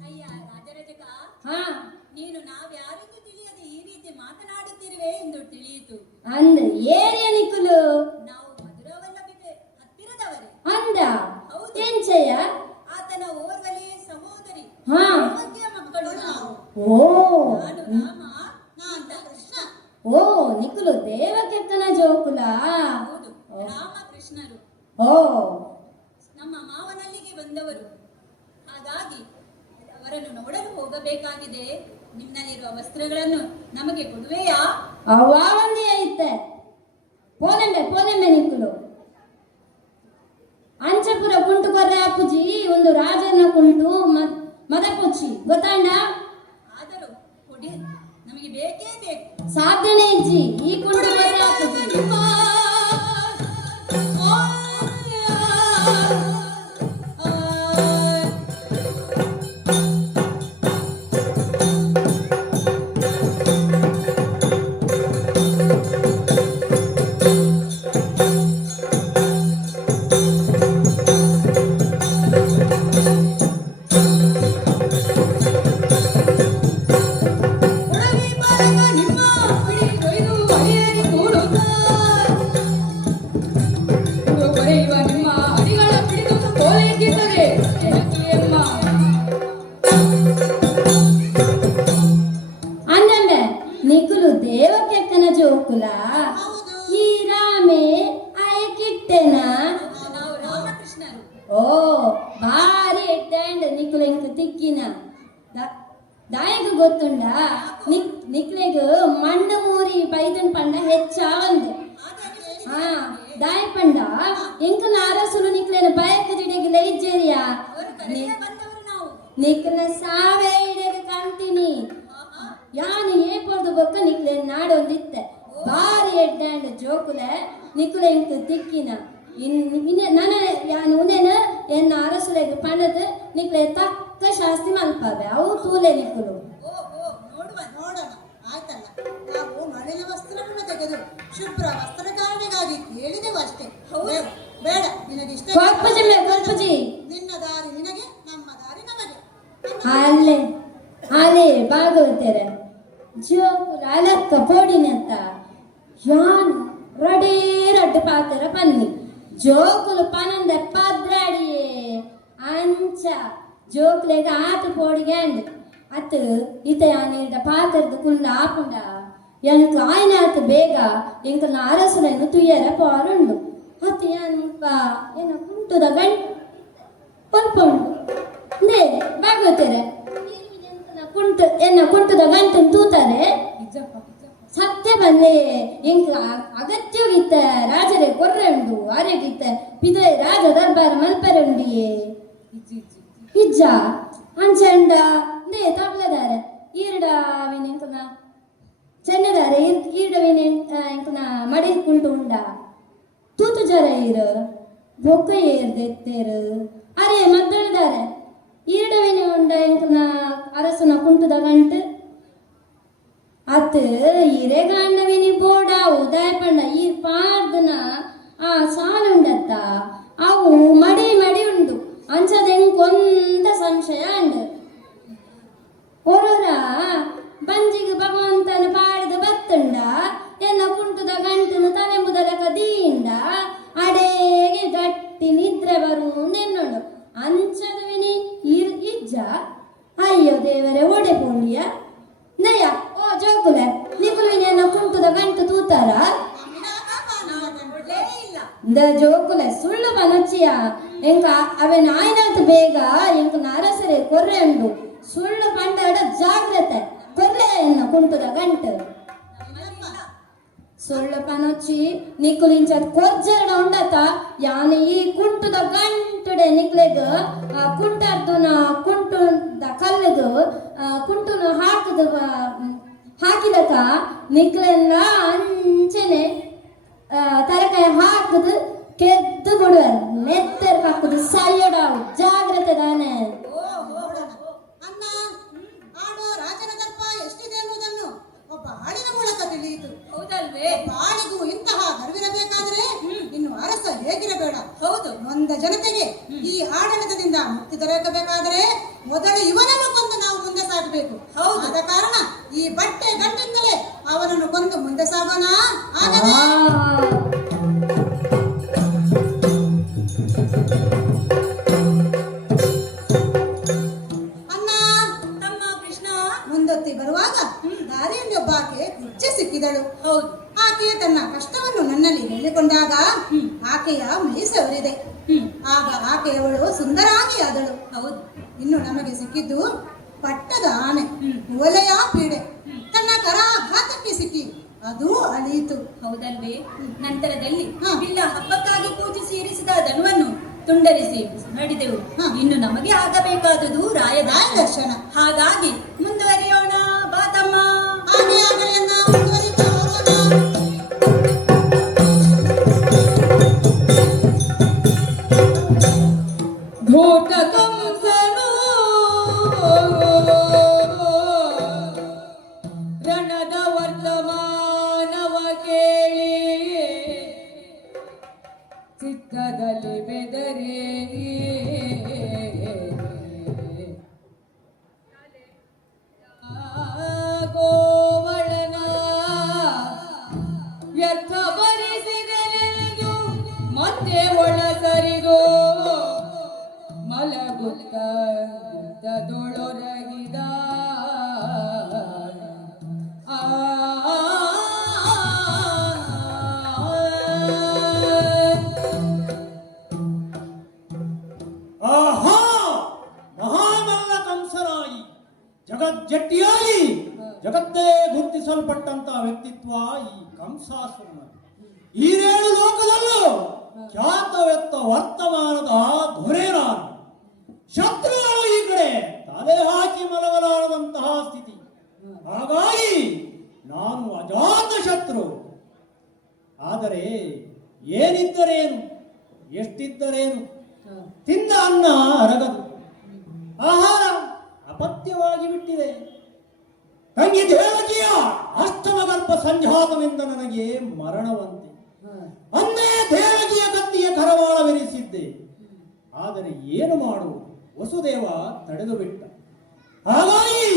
ಅಯ್ಯ ರಾಜರಜಕ, ಹಾ ನೀನು ನಾವ್ಯಾರಿಗೂ ತಿಳಿಯದೆ ಈ ರೀತಿ ಮಾತನಾಡುತ್ತಿರುವೆ ಎಂದು ತಿಳಿಯಿತು. ಅಂದ್ರೆ ಏರಿಯ ನಿಕುಲು ನಾವು ಮಧುರವಲ್ಲಭಿಗೆ ಹತ್ತಿರದವರೇ. ಅಂದ ಹೌದು. ಎಂಚಯ್ಯ ಆತನ ಓರ್ವಲೇ ಸಹೋದರಿ, ಹಾ. ದೇವಕಿಯ ಮಕ್ಕಳು ನಾವು. ಓ ನಾನು ರಾಮ, ನಾನು ಕೃಷ್ಣ. ಓ ನಿಕುಲು ದೇವಕೆತ್ತನ ಜೋಕುಲ. ಹೌದು, ರಾಮ ಕೃಷ್ಣರು ಓ ನಮ್ಮ ಮಾವನಲ್ಲಿಗೆ ಬಂದವರು. ಹಾಗಾಗಿ ಅವರನ್ನು ನೋಡಲು ಹೋಗಬೇಕಾಗಿದೆ. ನಿನ್ನಲ್ಲಿರುವ ವಸ್ತ್ರಗಳನ್ನು ನಮಗೆ ಕೊಡುವೆಯಾ? ಅವಾವಂದಿ ಐತೆ ಪೋಲೆಂಬೆ ನಿಕುಲು ಅಂಚಪುರ ಕುಂಟು ಕೊರ್ರೆ ಅಪ್ಪುಜಿ ಒಂದು ರಾಜನ ಕುಂಟು ಮದಪುಚ್ಚಿ ಗೊತ್ತಾಂಡ. ಆದರೂ ಕೊಡಿ, ನಮಗೆ ಬೇಕೇ ಬೇಕು. ಸಾಧ್ಯನೇ ಇಜ್ಜಿ ಈ ಕುಂಟು ಕೊರ್ರೆ ಅಪ್ಪುಜಿ. ಜೋಕುಲ ಹೌದು. ಈ ರಾಮೆ ಆಯಕಿಟ್ಟೆನಾ ನಾವು ರಾಮಕೃಷ್ಣರು. ಓ ಭಾರಿ ಎಡ್ಡಾಂಡ್ ನಿಕ್ಲೆಂಕ್ ತಿಕ್ಕಿನ ದಾಯಕ ಗೊತ್ತುಂಡ ನಿಕ್ಲೆಗ್ ಮಣ್ಣು ಮೂರಿ ಬೈದನ್ ಪಂಡ ಹೆಚ್ಚಾವಂದು ಹಾ ದಾಯ ಪಂಡ ಎಂಕನ ಅರಸುಲು ನಿಕ್ಲೆನ ಬಯಕ ಜಿಡೆಗಿಲ್ಲ ಇಜ್ಜೇರಿಯಾ ಬಂದವರು ನಾವು. ನಿಕ್ಲ ಸಾವೇ ಇಡೆಗೆ ಕಾಣ್ತೀನಿ ಯಾನು ಏಪೋದು ಬೊಕ್ಕ ನಿಕ್ಲೆ ನಾಡೊಂದಿತ್ತೆ ಭಾರಿ ಎಡ್ಡಾಂಡ್ ಜೋಕುಲ ನಿಕ್ಲೆ ಎಂಕ್ ತಿಕ್ಕಿನ ನನ್ನ ಯಾನು ಉಂದೇನ ಎನ್ನ ಅರಸುಲೆಗೆ ಪಂಡದು ನಿಕ್ಲೆ ತಕ್ಕ ಶಾಸ್ತಿ ಮಲ್ಪಾವೆ ಅವು ತೂಲೆ ನಿಕ್ಕುಲು ನೋಡೋಣ ಆಯ್ತಲ್ಲ. ನಾವು ಮಳಿನ ವಸ್ತ್ರವನ್ನು ತೆಗೆದು ಶುಭ್ರ ವಸ್ತ್ರಧಾರಣೆಗಾಗಿ ಕೇಳಿದೆವು ಅಷ್ಟೇ. ಬೇಡ ನಿನಗೆ ಇಷ್ಟ ಕೊಲ್ಪಜಿ ನಿನ್ನ ದಾರಿ ನಿನಗೆ, ನಮ್ಮ ದಾರಿ ನಮಗೆ. ಅಲ್ಲೇ ಅಲ್ಲೇ ಭಾಗವತರ ಜೋಕುಲ ಅಲಕ್ಕ ಪೋಡಿನಂತ ಯಾನು ರಡೇ ರಡ್ಡು ಪಾತರ ಪನ್ನಿ ಜೋಕುಲು ಪನಂದ ಪದ್ರಾಡಿಯೇ ಅಂಚ ಜೋಕುಲೆಗ ಆತು ಪೋಡಿಗೆ ಅಂಡ್ ಅತ್ ಇತ ಯಾನಿಡ ಪಾತ್ರದ ಕುಲ್ಲ ಆಪುಂಡ எனக்கு ಆಯ್ನಾತು ಬೇಗ ಎಂಕಲ್ನ ಅರಸುಲನ್ನು ತುಯ್ಯರ ಪಾರುಂಡು ಅತ್ ಯಾನಪ್ಪ ಏನ ಕುಂಟುದ ಗಂಟ್ ಪಲ್ಪುಂಡು ನೇ ಭಾಗವತರೆ ಕುಂಟುದ ಗಂಟನ್ನು ತೂತಾರೆ ಸತ್ಯ ಬಂದೆ ಎಂಕ ಅಗತ್ಯವಿತ್ತ ರಾಜರೇ ಕೊರ್ರೆ ಉಂಡು ಆರ್ಯಗಿತ್ತ ಪಿದ ರಾಜ ದರ್ಬಾರ ಮಲ್ಪರೆ ಉಂಡಿಯೇ ಹಿಜ್ಜ ಅಂಚಂಡ ನೇ ತಬ್ಲದಾರ ಈರಡವಿನ ಎಂಕನ ಚೆನ್ನದಾರ ಈರಡವಿನ ಎಂಕನ ಮಡಿ ಕುಂಟು ಉಂಡ ತೂತು ಜರ ಈರು ಬೊಕ್ಕ ಏರ್ದೆತ್ತೇರು ಅರೆ ಮದ್ದಳದಾರೆ ಈರಡವಿನ ಉಂಡ ಎಂಕನ ಅರಸನ ಕುಂಟುದ ಗಂಟು ಅತ್ ಇರೆಗಾಂಡವಿನಿ ಬೋಡ ಉದಯ ಪಂಡ ಈ ಪಾರ್ದನ ಆ ಸಾಲುಂಡತ್ತ ಅವು ಮಡಿ ಮಡಿ ಉಂಡು ಅಂಚದೆಂಕೊಂದ ಸಂಶಯ ಉಂಡು ಒರೊರ ಬಂಜಿಗೆ ಭಗವಂತನ ಪಾಡ್ದ ಬತ್ತುಂಡ ಎನ್ನ ಕುಂಟುದ ಗಂಟನು ತಲೆಂಬುದಲಕ ದೀಂಡ ಅಡೇಗೆ ಗಟ್ಟಿ ನಿದ್ರೆ ಬರುವುದೆನ್ನೋಡು ಅಂಚದವಿನಿ ಇಜ್ಜ ಅಯ್ಯೋ ದೇವರೇ ಒಡೆ ಪುಣ್ಯ ನಯ ಓ ಜೋಕುಲ ನಿಕುಲಿನ ಕುಂಟುದ ಗಂಟು ತೂತಾರ ದ ಜೋಕುಲ ಸುಳ್ಳು ಬನಚ್ಚಿಯ ಎಂಕ ಅವನ ಆಯ್ನಾತ್ ಬೇಗ ಎಂಕ ಅರಸರೆ ಕೊರ್ರೆ ಉಂಡು ಸುಳ್ಳು ಪಂಡಾಡ ಜಾಗ್ರತೆ ಕೊರ್ರೆ ಎನ್ನ ಕುಂಟುದ ಗಂಟು ಸುಳ್ಳು ಪನೊಚ್ಚಿ ನಿಕುಲಿಂಚ ಕೊರ್ಜರಡ ಉಂಡತ ಯಾನು ಈ ಕುಂಟುದ ಗಂಟುಡೆ ನಿಕ್ಲೆಗ ಕುಂಟರ್ದುನ ಕುಂಟುದ ಕಲ್ಲದು ಕುಂಟುನ ಹಾಕಿದಕ ನಿಕ್ಲೆಲ್ಲ ಅಂಚನೆ ತರಕಾಯಿ ಹಾಕುದು ಕೆದ್ದು ಬಿಡುವರು ನೆತ್ತರ್ ಹಾಕುದು ಸಾಯೋಡಾವು ಜಾಗ್ರತೆ ತಾನೆ. ಅನ್ನ ಆಡೋ ರಾಜನ ದರ್ಪ ಎಷ್ಟಿದೆ ಎನ್ನುವುದನ್ನು ಒಬ್ಬ ಆಳಿನ ಮೂಲಕ ತಿಳಿಯಿತು. ಹೌದಲ್ವೇ? ಆಳಿಗೂ ಇಂತಹ ಗರ್ವಿರಬೇಕಾದ್ರೆ ಇನ್ನು ಅರಸ ಹೇಗಿರಬೇಡ. ಹೌದು. ನೊಂದ ಜನತೆಗೆ ಈ ಆಡಳಿತದಿಂದ ಮುಕ್ತಿ ದೊರಕಬೇಕಾದರೆ ಮೊದಲು ಇವನನ್ನು ಕೊಂದು ನಾವು ಮುಂದೆ ಸಾಗಬೇಕು. ಆದ ಕಾರಣ ಈ ಬಟ್ಟೆ ಗಂಟಿಂದಲೇ ಅವನನ್ನು ಕೊಂದು ಮುಂದೆ ಸಾಗೋಣ. ಆಗದೆ ಅನ್ನ ತಮ್ಮ ಕೃಷ್ಣ ಮುಂದೊತ್ತಿ ಬರುವಾಗ ದಾರಿಯಲ್ಲಿ ಒಬ್ಬಾಕೆ ಕುಚ್ಚೆ ಸಿಕ್ಕಿದಳು. ಹೌದು. ಆಕೆ ತನ್ನ ಕಷ್ಟವನ್ನು ನನ್ನಲ್ಲಿ ಹೇಳಿಕೊಂಡಾಗ ಆಕೆಯ ಮೈ ಸವರಿದೆ. ಆಗ ಆಕೆಯವಳು ಸುಂದರಾಂಗಿಯಾದಳು. ಹೌದು. ಇನ್ನು ನಮಗೆ ಸಿಕ್ಕಿದ್ದು ಪಟ್ಟದ ಆನೆ, ಓಲೆಯ ಪೀಡೆ. ತನ್ನ ಕರಾಘಾತಕ್ಕೆ ಸಿಕ್ಕಿ ಅದು ಅಳಿಯಿತು. ಹೌದಲ್ವೇ? ನಂತರದಲ್ಲಿ ಇಲ್ಲ ಹಬ್ಬಕ್ಕಾಗಿ ಪೂಜಿಸಿ ಇರಿಸಿದ ಧನುವನ್ನು ತುಂಡರಿಸಿ ನಡೆದೆವು. ಇನ್ನು ನಮಗೆ ಆಗಬೇಕಾದುದು ರಾಯದರ್ಶನ. ಹಾಗಾಗಿ ಮುಂದುವರಿಯೋಣ ಬಾತಮ್ಮ. ಹಾಗೆ ಆಗಲೆಯನ್ನ ಮುಂದುವರಿತಾ ಹೋಗೋಣ. ಘೋಟ ಕಂಸನು ರಣದ ವರ್ತಮಾನವ ಕೇಳಿ ಚಿತ್ತದಲ್ಲಿ ಬೆದರೇ ಗೋವಳನ ವ್ಯರ್ಥ ಭರಿಸಿದೆನೆದು ಮತ್ತೆ ಒಳ ಸರಿದೋ ಮಲಗುತ್ತ ಯುದ್ಧದೊಳೊರಗಿದ ಜಗತ್ತೇ ಗುರುತಿಸಲ್ಪಟ್ಟಂತಹ ವ್ಯಕ್ತಿತ್ವ ಈ ಕಂಸಾಸುರನ. ಈರೇಳು ಲೋಕದಲ್ಲೂ ಖ್ಯಾತವೆತ್ತ ವರ್ತಮಾನದ ದೊರೆ ನಾನು. ಶತ್ರುಗಳು ಈ ಕಡೆ ತಲೆ ಹಾಕಿ ಮಲಗಲಾರದಂತಹ ಸ್ಥಿತಿ. ಹಾಗಾಗಿ ನಾನು ಅಜಾತ ಶತ್ರು. ಆದರೆ ಏನಿದ್ದರೇನು, ಎಷ್ಟಿದ್ದರೇನು, ತಿಂದ ಅನ್ನ ಅರಗದು, ಆಹಾರ ಅಪತ್ಯವಾಗಿ ಬಿಟ್ಟಿದೆ. ತಂಗಿ ದೇವಕಿಯ ಅಷ್ಟಮ ಗರ್ಭ ಸಂಜಾತದಿಂದ ನನಗೆ ಮರಣವಂತೆ. ಅನ್ನೇ ದೇವಕಿಯ ಕತ್ತಿಗೆ ಕರವಾಳವೆನಿಸಿದ್ದೆ. ಆದರೆ ಏನು ಮಾಡು, ವಸುದೇವ ತಡೆದು ಬಿಟ್ಟ. ಹಾಗಾಗಿ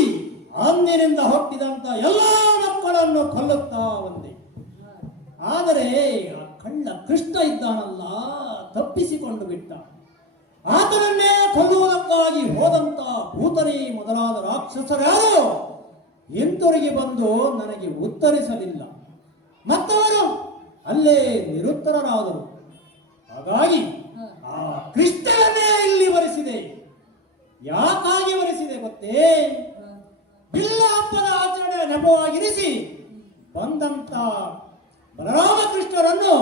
ಅಂದಿನಿಂದ ಹುಟ್ಟಿದಂತ ಎಲ್ಲ ಮಕ್ಕಳನ್ನು ಕೊಲ್ಲುತ್ತಾ ಬಂದೆ. ಆದರೆ ಆ ಕಳ್ಳ ಕೃಷ್ಣ ಇದ್ದಾನಲ್ಲ, ತಪ್ಪಿಸಿಕೊಂಡು ಬಿಟ್ಟ. ಆತನನ್ನೇ ಕೊಲ್ಲುವುದಕ್ಕಾಗಿ ಹೋದಂತ ಭೂತನಿ ಮೊದಲಾದ ರಾಕ್ಷಸರ್ಯಾರು ಹಿಂತಿರುಗಿ ಬಂದು ನನಗೆ ಉತ್ತರಿಸಲಿಲ್ಲ. ಮತ್ತವರು ಅಲ್ಲೇ ನಿರುತ್ತರರಾದರು. ಹಾಗಾಗಿ ಆ ಕೃಷ್ಣನನ್ನೇ ಇಲ್ಲಿ ವರಿಸಿದೆ. ಯಾಕಾಗಿ ವರಿಸಿದೆ ಗೊತ್ತೇ? ಬಿಲ್ಲ ಹಬ್ಬದ ಆಚರಣೆ ನೆಪವಾಗಿರಿಸಿ ಬಂದಂತ ಬಲರಾಮಕೃಷ್ಣರನ್ನು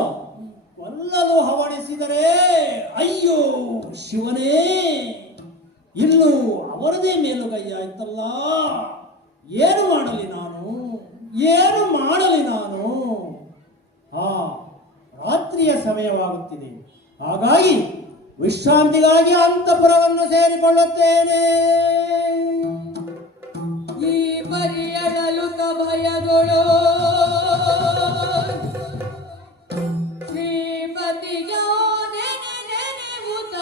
ಕೊಲ್ಲಲು ಹವಣಿಸಿದರೆ, ಅಯ್ಯೋ ಶಿವನೇ, ಇಲ್ಲೂ ಅವರದೇ ಮೇಲುಗೈ ಆಯ್ತಲ್ಲ. ಏನು ಮಾಡಲಿ ನಾನು, ಏನು ಮಾಡಲಿ ನಾನು? ರಾತ್ರಿಯ ಸಮಯವಾಗುತ್ತಿದೆ. ಹಾಗಾಗಿ ವಿಶ್ರಾಂತಿಗಾಗಿ ಅಂತಃಪುರವನ್ನು ಸೇರಿಕೊಳ್ಳುತ್ತೇನೆ. ಈ ಪರಿಯಳಲು ಭಯದೊಳು ಶ್ರೀಪತಿಯ ನೆನೆವುತ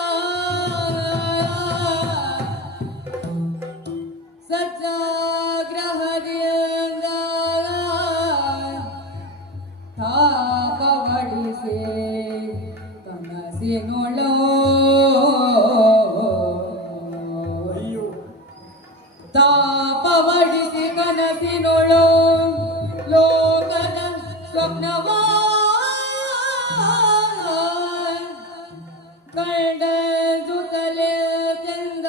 ಸತ್ಯಾಗ್ರಹದಿಂದ ತಾಪವಡಿಸಿ ಕನಸಿನೊಳೋ ತಾಪವಡಿಸಿ ಕನಸಿನೊಳು ಲೋಕದ ಸ್ವಪ್ನವ ಕಂಡುತ್ತಲೇ ಚಂದ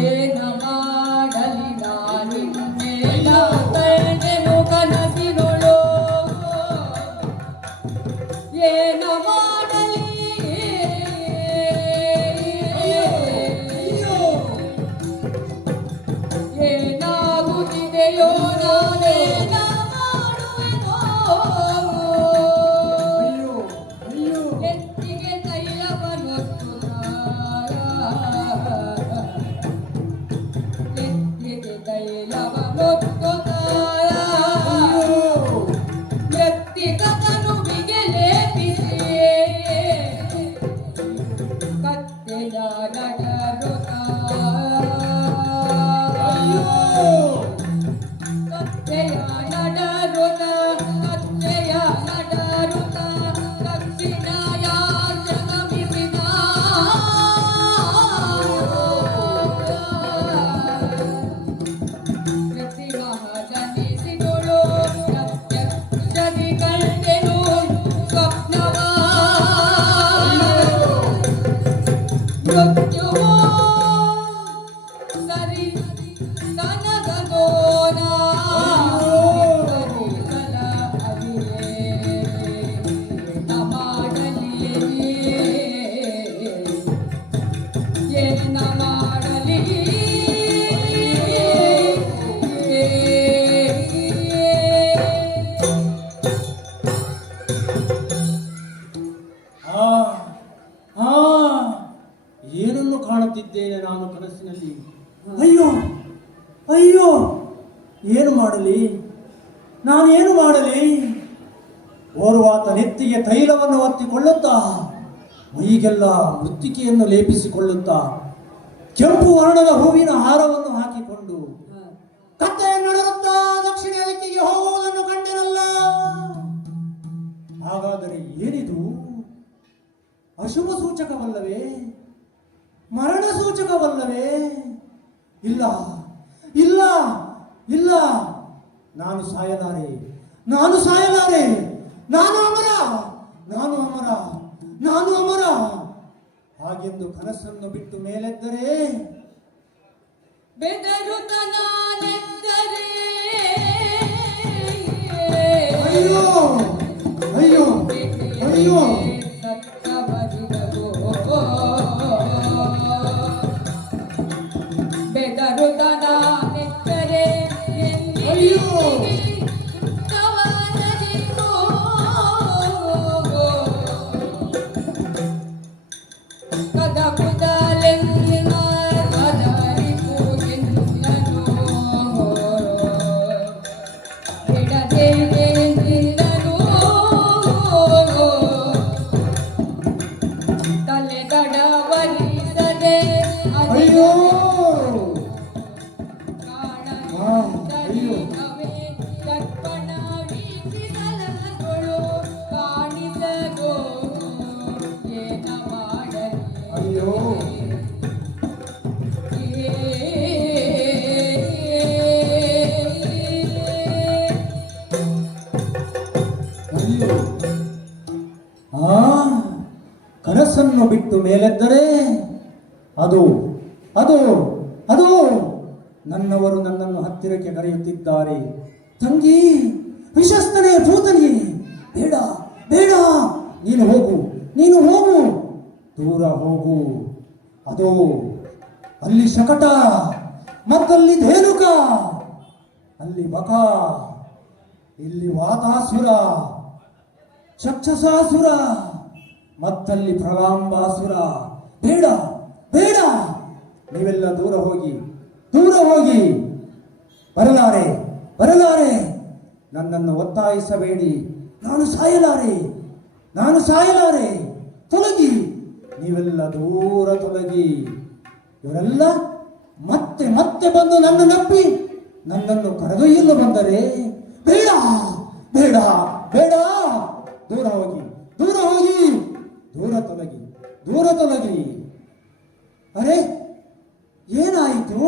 ಏನ ಮಾಡಲಿ ನಾನಿನ್ನೆಲ್ಲ ಕಂಡೆನು ಕನಸಿನೊಳು. ಏನ ಮಾಡಲಿ ಏನಾಗುತ್ತಿದೆಯೋ ನಾನೇನ ಮಾಡುವೆನೋ. ಎತ್ತಿಗೆ ತೈಲವನ್ನೊತ್ತು ಎತ್ತಿಗೆ ತೈಲವನ್ನೊತ್ತು ವ್ಯಕ್ತಿಗತನು ಲೇಪಿಸಿ ಕತ್ತೆಯ ನಡರುತ ಕತ್ತೆಯ ನಡರುತ ಕತ್ತೆಯ ನಡರುತ ದಕ್ಷಿಣಾಯ ಜಗಮಿಸಿದ ಪ್ರತಿ ಮಹಾಜನಿಸಿದಳು ಪ್ರತ್ಯಕ್ಷದಿ ಕಂಡೆನು ಸ್ವಪ್ನವ ಮೃತ್ಯುವೋ ಸರಿ ಕನಗಗೋನ ಸಲ ಅರಿಯೇನ ಮಾಡಲಿ ಏನ ಮಾಡಲಿ ಏನನ್ನು ಕಾಣುತ್ತಿದ್ದೇನೆ ನಾನು ಕನಸಿನಲ್ಲಿ. ಅಯ್ಯೋ ಅಯ್ಯೋ, ಏನು ಮಾಡಲಿ, ನಾನೇನು ಮಾಡಲಿ? ಓರ್ವಾತ ನೆತ್ತಿಗೆ ತೈಲವನ್ನು ಒತ್ತಿಕೊಳ್ಳುತ್ತಾ, ಮೈಗೆಲ್ಲ ಮೃತ್ತಿಕೆಯನ್ನು ಲೇಪಿಸಿಕೊಳ್ಳುತ್ತಾ, ಕೆಂಪು ವರ್ಣದ ಹೂವಿನ ಹಾರವನ್ನು ಹಾಕಿಕೊಂಡು ಕತ್ತೆಯನ್ನು ನಡುತ್ತಾ ದಕ್ಷಿಣ ದಿಕ್ಕಿಗೆ ಹೋಗುವುದನ್ನು ಕಂಡೆನಲ್ಲ. ಹಾಗಾದರೆ ಏನಿದು? ಅಶುಭ ಸೂಚಕವಲ್ಲವೇ? ಮರಣ ಸೂಚಕವಲ್ಲವೇ? ಇಲ್ಲ ಇಲ್ಲ ಇಲ್ಲ, ನಾನು ಸಾಯಲಾರೆ, ನಾನು ಸಾಯಲಾರೆ, ನಾನು ಅಮರ, ನಾನು ಹಾಗೆಂದು ಕನಸನ್ನು ಬಿಟ್ಟು ಮೇಲೆದ್ದರೆ ಬೆದರುತ್ತ ನಾನೆದ್ದರೆ ಅಯ್ಯೋ ಅಯ್ಯೋ ಅಯ್ಯೋ ಬೆದರುತ್ತ ನಾನೆದ್ದರೆ ಅಯ್ಯೋ ಕದ ಕುದಲೆನ್ನ ಕದರಿ ಪೂಜಿನ್ನನು ಬಿಡದೆ ನಿನ್ನನು ತಲೆ ಗಡವರಿಸದೆ ಅಯ್ಯೋ ಕಾಣವೇ ದರ್ಪಣ ವೀಕ್ಷಿಸಲಗಳು ಕಾಣಿಸಗೋ ಏನ ಮಾಡಲಿ ಅಯ್ಯೋ ಅಯ್ಯೋ ಕನಸನ್ನು ಬಿಟ್ಟು ಮೇಲೆದ್ದರೆ ಅದು ಅದು ಅದು ನನ್ನವರು ನನ್ನನ್ನು ಹತ್ತಿರಕ್ಕೆ ಕರೆಯುತ್ತಿದ್ದಾರೆ. ತಂಗಿ, ವಿಶ್ವಸ್ತನೇ, ಭೂತನಿ, ಬೇಡ ಬೇಡ, ನೀನು ಹೋಗು, ನೀನು ಹೋಗು, ದೂರ ಹೋಗು. ಅದು ಅಲ್ಲಿ ಶಕಟ, ಮತ್ತಲ್ಲಿ ಧೇನುಕ, ಅಲ್ಲಿ ಬಕ, ಇಲ್ಲಿ ವಾತಾಸುರ, ಚಕ್ಷಸಾಸುರ, ಮತ್ತಲ್ಲಿ ಪ್ರಲಾಂಬಾಸುರ. ಬೇಡ ಬೇಡ, ನೀವೆಲ್ಲ ದೂರ ಹೋಗಿ, ದೂರ ಹೋಗಿ. ಬರಲಾರೆ ಬರಲಾರೆ, ನನ್ನನ್ನು ಒತ್ತಾಯಿಸಬೇಡಿ, ನಾನು ಸಾಯಲಾರೆ, ನಾನು ಸಾಯಲಾರೆ. ತೊಲಗಿ, ನೀವೆಲ್ಲ ದೂರ ತೊಲಗಿ. ಇವರೆಲ್ಲ ಮತ್ತೆ ಮತ್ತೆ ಬಂದು ನನ್ನ ನಪ್ಪಿ ನನ್ನನ್ನು ಕರೆದೊಯ್ಯಲು ಬಂದರೆ ಬೇಡ ಬೇಡ ಬೇಡ, ದೂರ ಹೋಗಿ, ದೂರ ಹೋಗಿ, ದೂರ ತೊಲಗಿ, ದೂರ ತೊಲಗಿ. ಅರೆ, ಏನಾಯಿತು?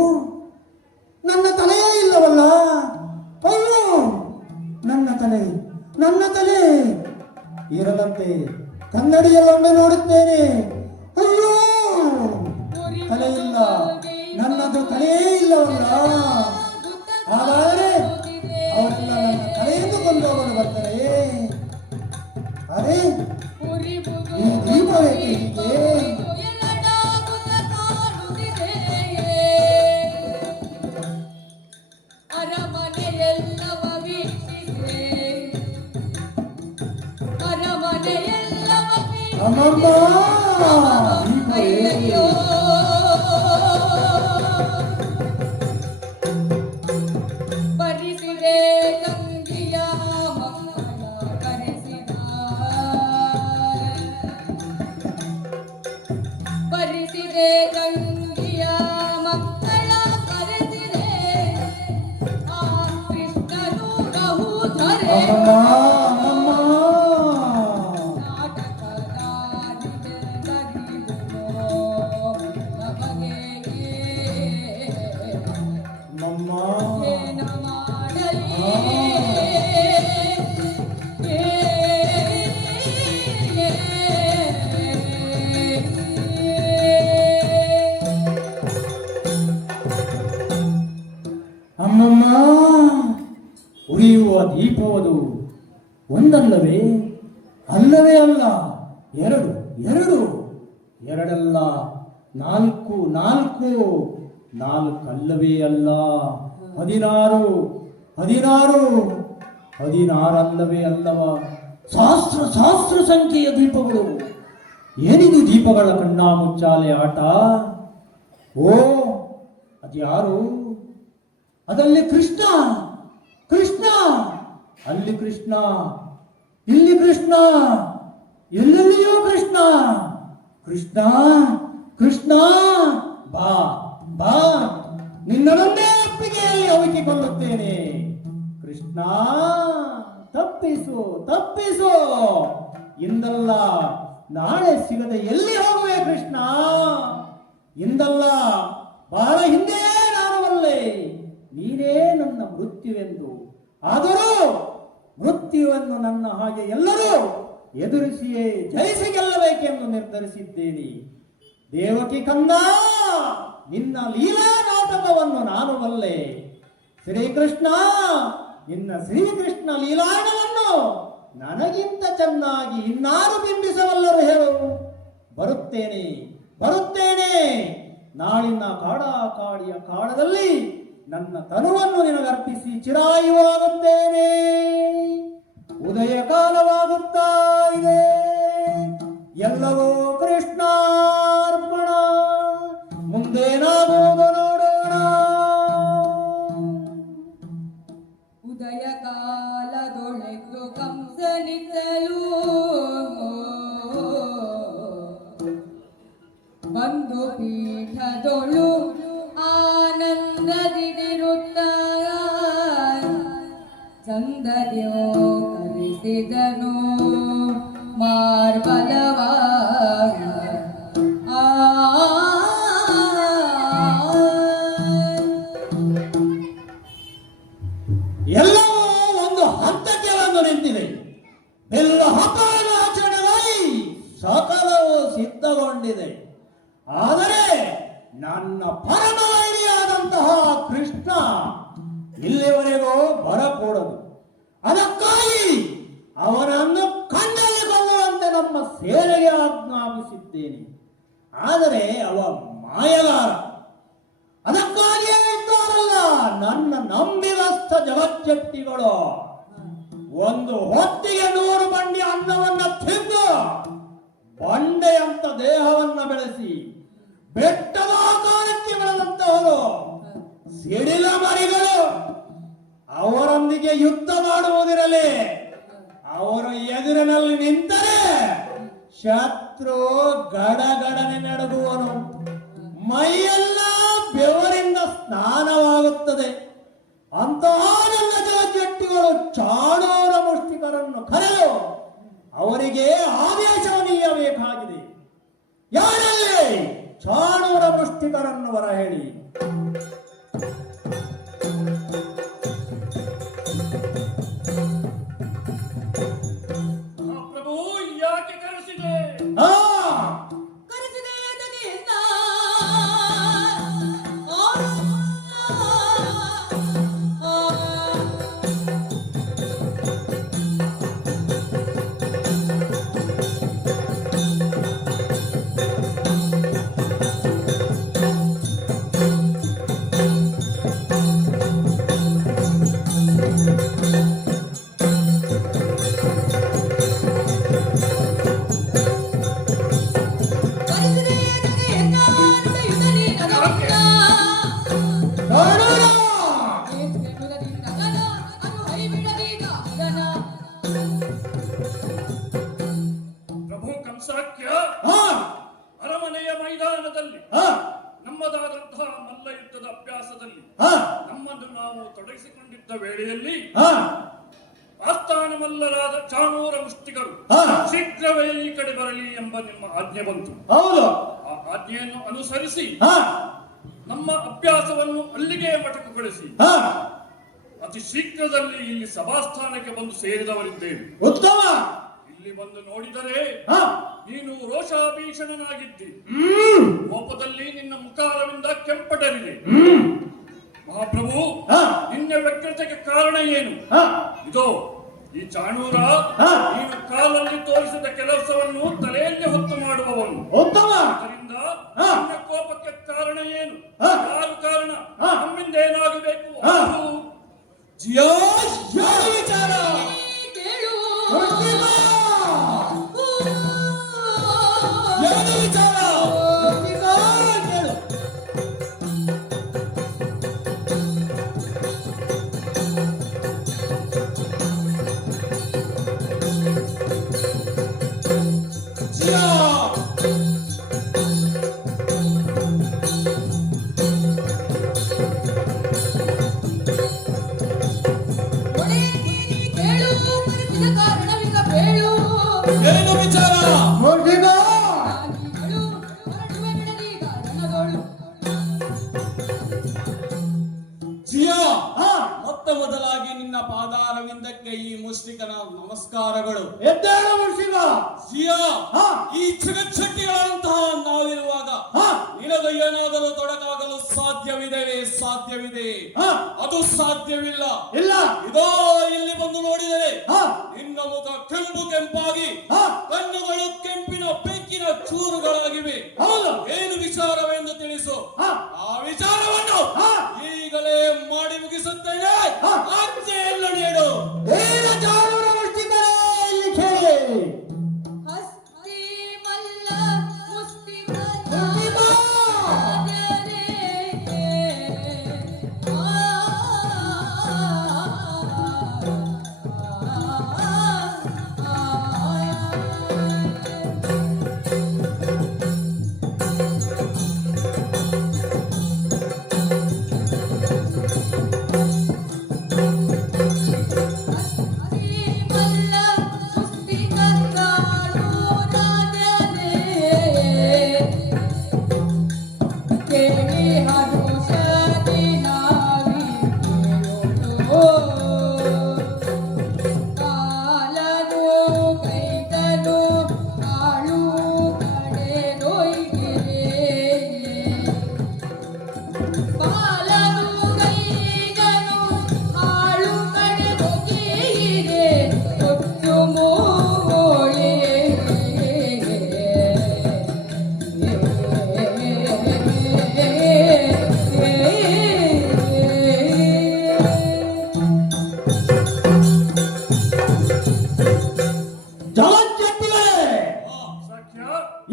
ನನ್ನ ತಲೆಯೇ ಇಲ್ಲವಲ್ಲ. ಅಯ್ಯೋ, ನನ್ನ ತಲೆ, ನನ್ನ ತಲೆ ಇರದಂತೆ ಕನ್ನಡಿಯಲ್ಲೊಮ್ಮೆ ನೋಡುತ್ತೇನೆ. ಅಯ್ಯೋ, ತಲೆ ಇಲ್ಲ, ನನ್ನದು ತಲೆಯೇ ಇಲ್ಲವಲ್ಲ. ಹಾಗಾದರೆ ಅವರೆಲ್ಲ ನನ್ನ ತಲೆಯನ್ನು ಕೊಂಡೋಗಲು ಬರ್ತಾರೆ. ಅರೆ, ಈ ದೀಪವೇಕೆ ಹೀಗೆ? ಅರಮನೆಯೆಲ್ಲವ ವೀಕ್ಷಿಸೆ, ಅರಮನೆಯೆಲ್ಲವ ಅಮ್ಮಮ್ಮ, ದೀಪ ಅಯ್ಯಯ್ಯೋ, ಬರಿಸಿದೆ ತಂಗಿಯ ಮಕ್ಕಳ ಕರೆಸಿದ, ಬರಿಸಿದೆ ತಂಗಿಯ ಮಕ್ಕಳ ಕರೆಸಿದೆ, ಆ ಕೃಷ್ಣನು ಬಹುಧರೆ ಅಮ್ಮಮ್ಮ, ಅಮ್ಮಮ್ಮ, ಅಮ್ಮಮ್ಮ, ಉರಿಯುವ ದೀಪವದು ಒಂದಲ್ಲವೇ? ಅಲ್ಲವೇ ಅಲ್ಲ, ಎರಡು ಎರಡು, ಎರಡಲ್ಲ, ನಾಲ್ಕು ನಾಲ್ಕು, ನಾಲ್ಕಲ್ಲವೇ ಅಲ್ಲ, 16 16, 16 ಅಲ್ಲವ, ಸಹಸ್ರ ಸಹಸ್ರ ಸಂಖ್ಯೆಯ ದೀಪಗಳು. ಏನಿದು ದೀಪಗಳ ಕಣ್ಣಾ ಮುಚ್ಚಾಲೆ ಆಟ? ಓ, ಅದ್ಯಾರು? ಅದಲ್ಲಿ ಕೃಷ್ಣ, ಕೃಷ್ಣ, ಅಲ್ಲಿ ಕೃಷ್ಣ, ಇಲ್ಲಿ ಕೃಷ್ಣ, ಎಲ್ಲೆಲ್ಲಿಯೂ ಕೃಷ್ಣ. ಕೃಷ್ಣ ಕೃಷ್ಣ, ಬಾ ಬಾ, ನಿನ್ನೊಡನೆ ಒಪ್ಪಿಗೆಯಲ್ಲಿ ಅವಿಕಿಕೊಳ್ಳುತ್ತೇನೆ. ಕೃಷ್ಣ, ತಪ್ಪಿಸು ತಪ್ಪಿಸು, ಇಂದಲ್ಲ ನಾಳೆ ಸಿಗದೆ ಎಲ್ಲಿ ಹೋಗುವೆ ಕೃಷ್ಣ? ಇಂದಲ್ಲ ಬಹಳ ಹಿಂದೆಯೇ ನಾನು ಬಲ್ಲೆ, ನೀನೇ ನನ್ನ ಮೃತ್ಯುವೆಂದು. ಆದರೂ ಮೃತ್ಯುವನ್ನು ನನ್ನ ಹಾಗೆ ಎಲ್ಲರೂ ಎದುರಿಸಿಯೇ ಜಯಿಸಿ ಗೆಲ್ಲಬೇಕೆಂದು ನಿರ್ಧರಿಸಿದ್ದೇನೆ. ದೇವಕಿ ಕಂದ, ನಿನ್ನ ಲೀಲಾ ನಾಟಕವನ್ನು ನಾನು ಬಲ್ಲೆ. ಶ್ರೀಕೃಷ್ಣ, ನಿನ್ನ ಶ್ರೀಕೃಷ್ಣ ಲೀಲಾಯಣವನ್ನು ನನಗಿಂತ ಚೆನ್ನಾಗಿ ಇನ್ನಾರು ಬಿಂಬಿಸಬಲ್ಲರು ಹೇಳು. ಬರುತ್ತೇನೆ ಬರುತ್ತೇನೆ. ನಾಳಿನ ಕಾಡಿಯ ಕಾಡದಲ್ಲಿ ನನ್ನ ತನುವನ್ನು ನಿನಗರ್ಪಿಸಿ ಚಿರಾಯುವಾಗುತ್ತೇನೆ. ಉದಯ ಕಾಲವಾಗುತ್ತಾ ಇದೆ. ಎಲ್ಲವೂ ಕೃಷ್ಣಾರ್ಪಣ. ಮುಂದೇನಾಗುವುದು ನೋಡೋಣ. ಉದಯ ಕಾಲದೊಳೆದು ಕಂಸನಿಸಲು ಬಂದು ಪೀಠದೊಳು ಆನಂದದಿರುತ್ತ ಚಂದದ್ಯೋ ಕಲಿಸಿದನು ಮಾರ್ಬಲವ. ಎಲ್ಲವೂ ಒಂದು ಹಂತಕ್ಕೆ ಬಂದು ನಿಂತಿದೆ. ಎಲ್ಲ ಹಬ್ಬದ ಆಚರಣೆಗಾಗಿ ಸಕಲವು ಸಿದ್ಧಗೊಂಡಿದೆ. ಆದರೆ ನನ್ನ ಪರಮ ವೈರಿಯಾದಂತಹ ಕೃಷ್ಣ ಇಲ್ಲಿವರೆಗೂ ಬರಕೂಡದು. ಅದಕ್ಕಾಗಿ ಅವನನ್ನು ಕಣ್ಣಲ್ಲಿ ಕೊಲ್ಲುವಂತೆ ನಮ್ಮ ಸೇನೆಗೆ ಆಜ್ಞಾಪಿಸಿದ್ದೇನೆ. ಆದರೆ ಅವ ಮಾಯಗಾರ. ಅದಕ್ಕಾಗಿಯೇ ಇದ್ದಾರಲ್ಲ ನನ್ನ ನಂಬಿಗಸ್ತ ಜಗಜ್ಜಟ್ಟಿಗಳು. ಒಂದು ಹೊತ್ತಿಗೆ 100 ಬಂಡಿ ಅನ್ನವನ್ನ ತಿಂದು ಬಂಡೆಯಂತ ದೇಹವನ್ನ ಬೆಳೆಸಿ ಬೆಟ್ಟದ ಆಕಾರಕ್ಕೆ ಬೆಳೆದಂತವರು ಸಿಡಿಲ ಮರಿಗಳು. ಅವರೊಂದಿಗೆ ಯುದ್ಧ ಮಾಡುವುದಿರಲಿ, ಅವರ ಎದುರಿನಲ್ಲಿ ನಿಂತರೆ ಶತ್ರು ಗಡಗಡನೆ ನಡುಗುವನು. ಮೈಯೆಲ್ಲ ಬೆವರಿಂದ ಸ್ನಾನವಾಗುತ್ತದೆ. ಅಂತಹ ನನ್ನ ಜಗಜ್ಜಟ್ಟಿಗಳು ಚಾಣೂರ ಮುಷ್ಟಿಕರನ್ನು ಕರೆದು ಅವರಿಗೆ ಆದೇಶವನ್ನೀಯಬೇಕಾಗಿದೆ. ಯಾರಲ್ಲಿ ಚಾಣೂರ ಮುಷ್ಟಿಕರನ್ನು ವರ ಹೇಳಿ. ಪ್ರಭು, ಯಾಕೆ ಕರೆಸಿದೆ? ಕರೆಸಿದೆ ಎದೆಯಿಂದ. ಪ್ರಭು ಕಂಸಾಕ್ಯ ಅರಮನೆಯ ಮೈದಾನದಲ್ಲಿ ನಮ್ಮದಾದಂತಹ ಮಲ್ಲ ಯುದ್ಧದ ಅಭ್ಯಾಸದಲ್ಲಿ ನಮ್ಮನ್ನು ನಾವು ತೊಡಗಿಸಿಕೊಂಡಿದ್ದ ವೇಳೆಯಲ್ಲಿ ಆಸ್ಥಾನ ಮಲ್ಲರಾದ ಚಾಣೂರ ಮುಷ್ಟಿಗರು ಶೀಘ್ರವೇ ಈ ಕಡೆ ಬರಲಿ ಎಂಬ ನಿಮ್ಮ ಆಜ್ಞೆ ಬಂತು. ಹೌದು. ಆ ಆಜ್ಞೆಯನ್ನು ಅನುಸರಿಸಿ ನಮ್ಮ ಅಭ್ಯಾಸವನ್ನು ಅಲ್ಲಿಗೆ ಮೊಟಕುಗೊಳಿಸಿ ಅತಿ ಶೀಘ್ರದಲ್ಲಿ ಇಲ್ಲಿ ಸಭಾಸ್ಥಾನಕ್ಕೆ ಬಂದು ಸೇರಿದವರಿದ್ದೇವೆ. ಉತ್ತಮ. ಇಲ್ಲಿ ಬಂದು ನೋಡಿದರೆ ನೀನು ರೋಷಾಭೀಷಣನಾಗಿದ್ದಿ. ಕೋಪದಲ್ಲಿ ನಿನ್ನ ಮುಖಾರವಿಂದ ಕೆಂಪಡರಿದೆ. ಮಹಾಪ್ರಭು, ನಿನ್ನ ವ್ಯಗ್ರತೆಗೆ ಕಾರಣ ಏನು? ಇದೋ ಈ ಚಾಣೂರ ನೀನು ಕಾಲಲ್ಲಿ ತೋರಿಸಿದ ಕೆಲಸವನ್ನು ತಲೆಯಲ್ಲಿ ಹೊತ್ತು ಮಾಡುವವನು. ಅದರಿಂದ ನಿನ್ನ ಕೋಪಕ್ಕೆ ಕಾರಣ ಏನು? ಯಾರು ಕಾರಣ? ನಮ್ಮಿಂದ ಏನಾಗಬೇಕು? ವಿಚಾರ ಕೇಳು. ವಿಚಾರ ಕೇಳು. ಏನು ವಿಚಾರ? ಮೊತ್ತ ಮೊದಲಾಗಿ ನಿನ್ನ ಪಾದಾರವಿಂದಕ್ಕೆ ಈ ಮುಷ್ಟಿಕನ ನಮಸ್ಕಾರಗಳು. ಎದ್ದೇಳು ಮುಷ್ಟಿಕ. ಜಿಯಾ, ಈ ಜಗಜ್ಜಟ್ಟಿಗಳಂತಹ ನಾವಿರುವಾಗ ನಿನಗೆ ಏನಾದರೂ ತೊಡಕಾಗಲು ಸಾಧ್ಯವಿದೆ. ಅದು ಸಾಧ್ಯವಿಲ್ಲ. ಇಲ್ಲ. ಇದೋ ಇಲ್ಲಿ ಬಂದು ನೋಡಿದರೆ ನಿನ್ನ ಮುಖ ಕೆಂಪಾಗಿ ಕಣ್ಣುಗಳು ಕೆಂಪಿನ ಬೆಂಕಿನ ಚೂರುಗಳಾಗಿವೆ. ಏನು ವಿಚಾರವೆಂದು ತಿಳಿಸು. ಆ ವಿಚಾರವನ್ನು ಈಗಲೇ ಮಾಡಿ ಮುಗಿಸುತ್ತೇನೆ. ಆಜ್ಞೆಯನ್ನು ನೀಡು. ಹಸ್ತಿ ಮಲ್ಲ ಮುಸ್ತಿಕ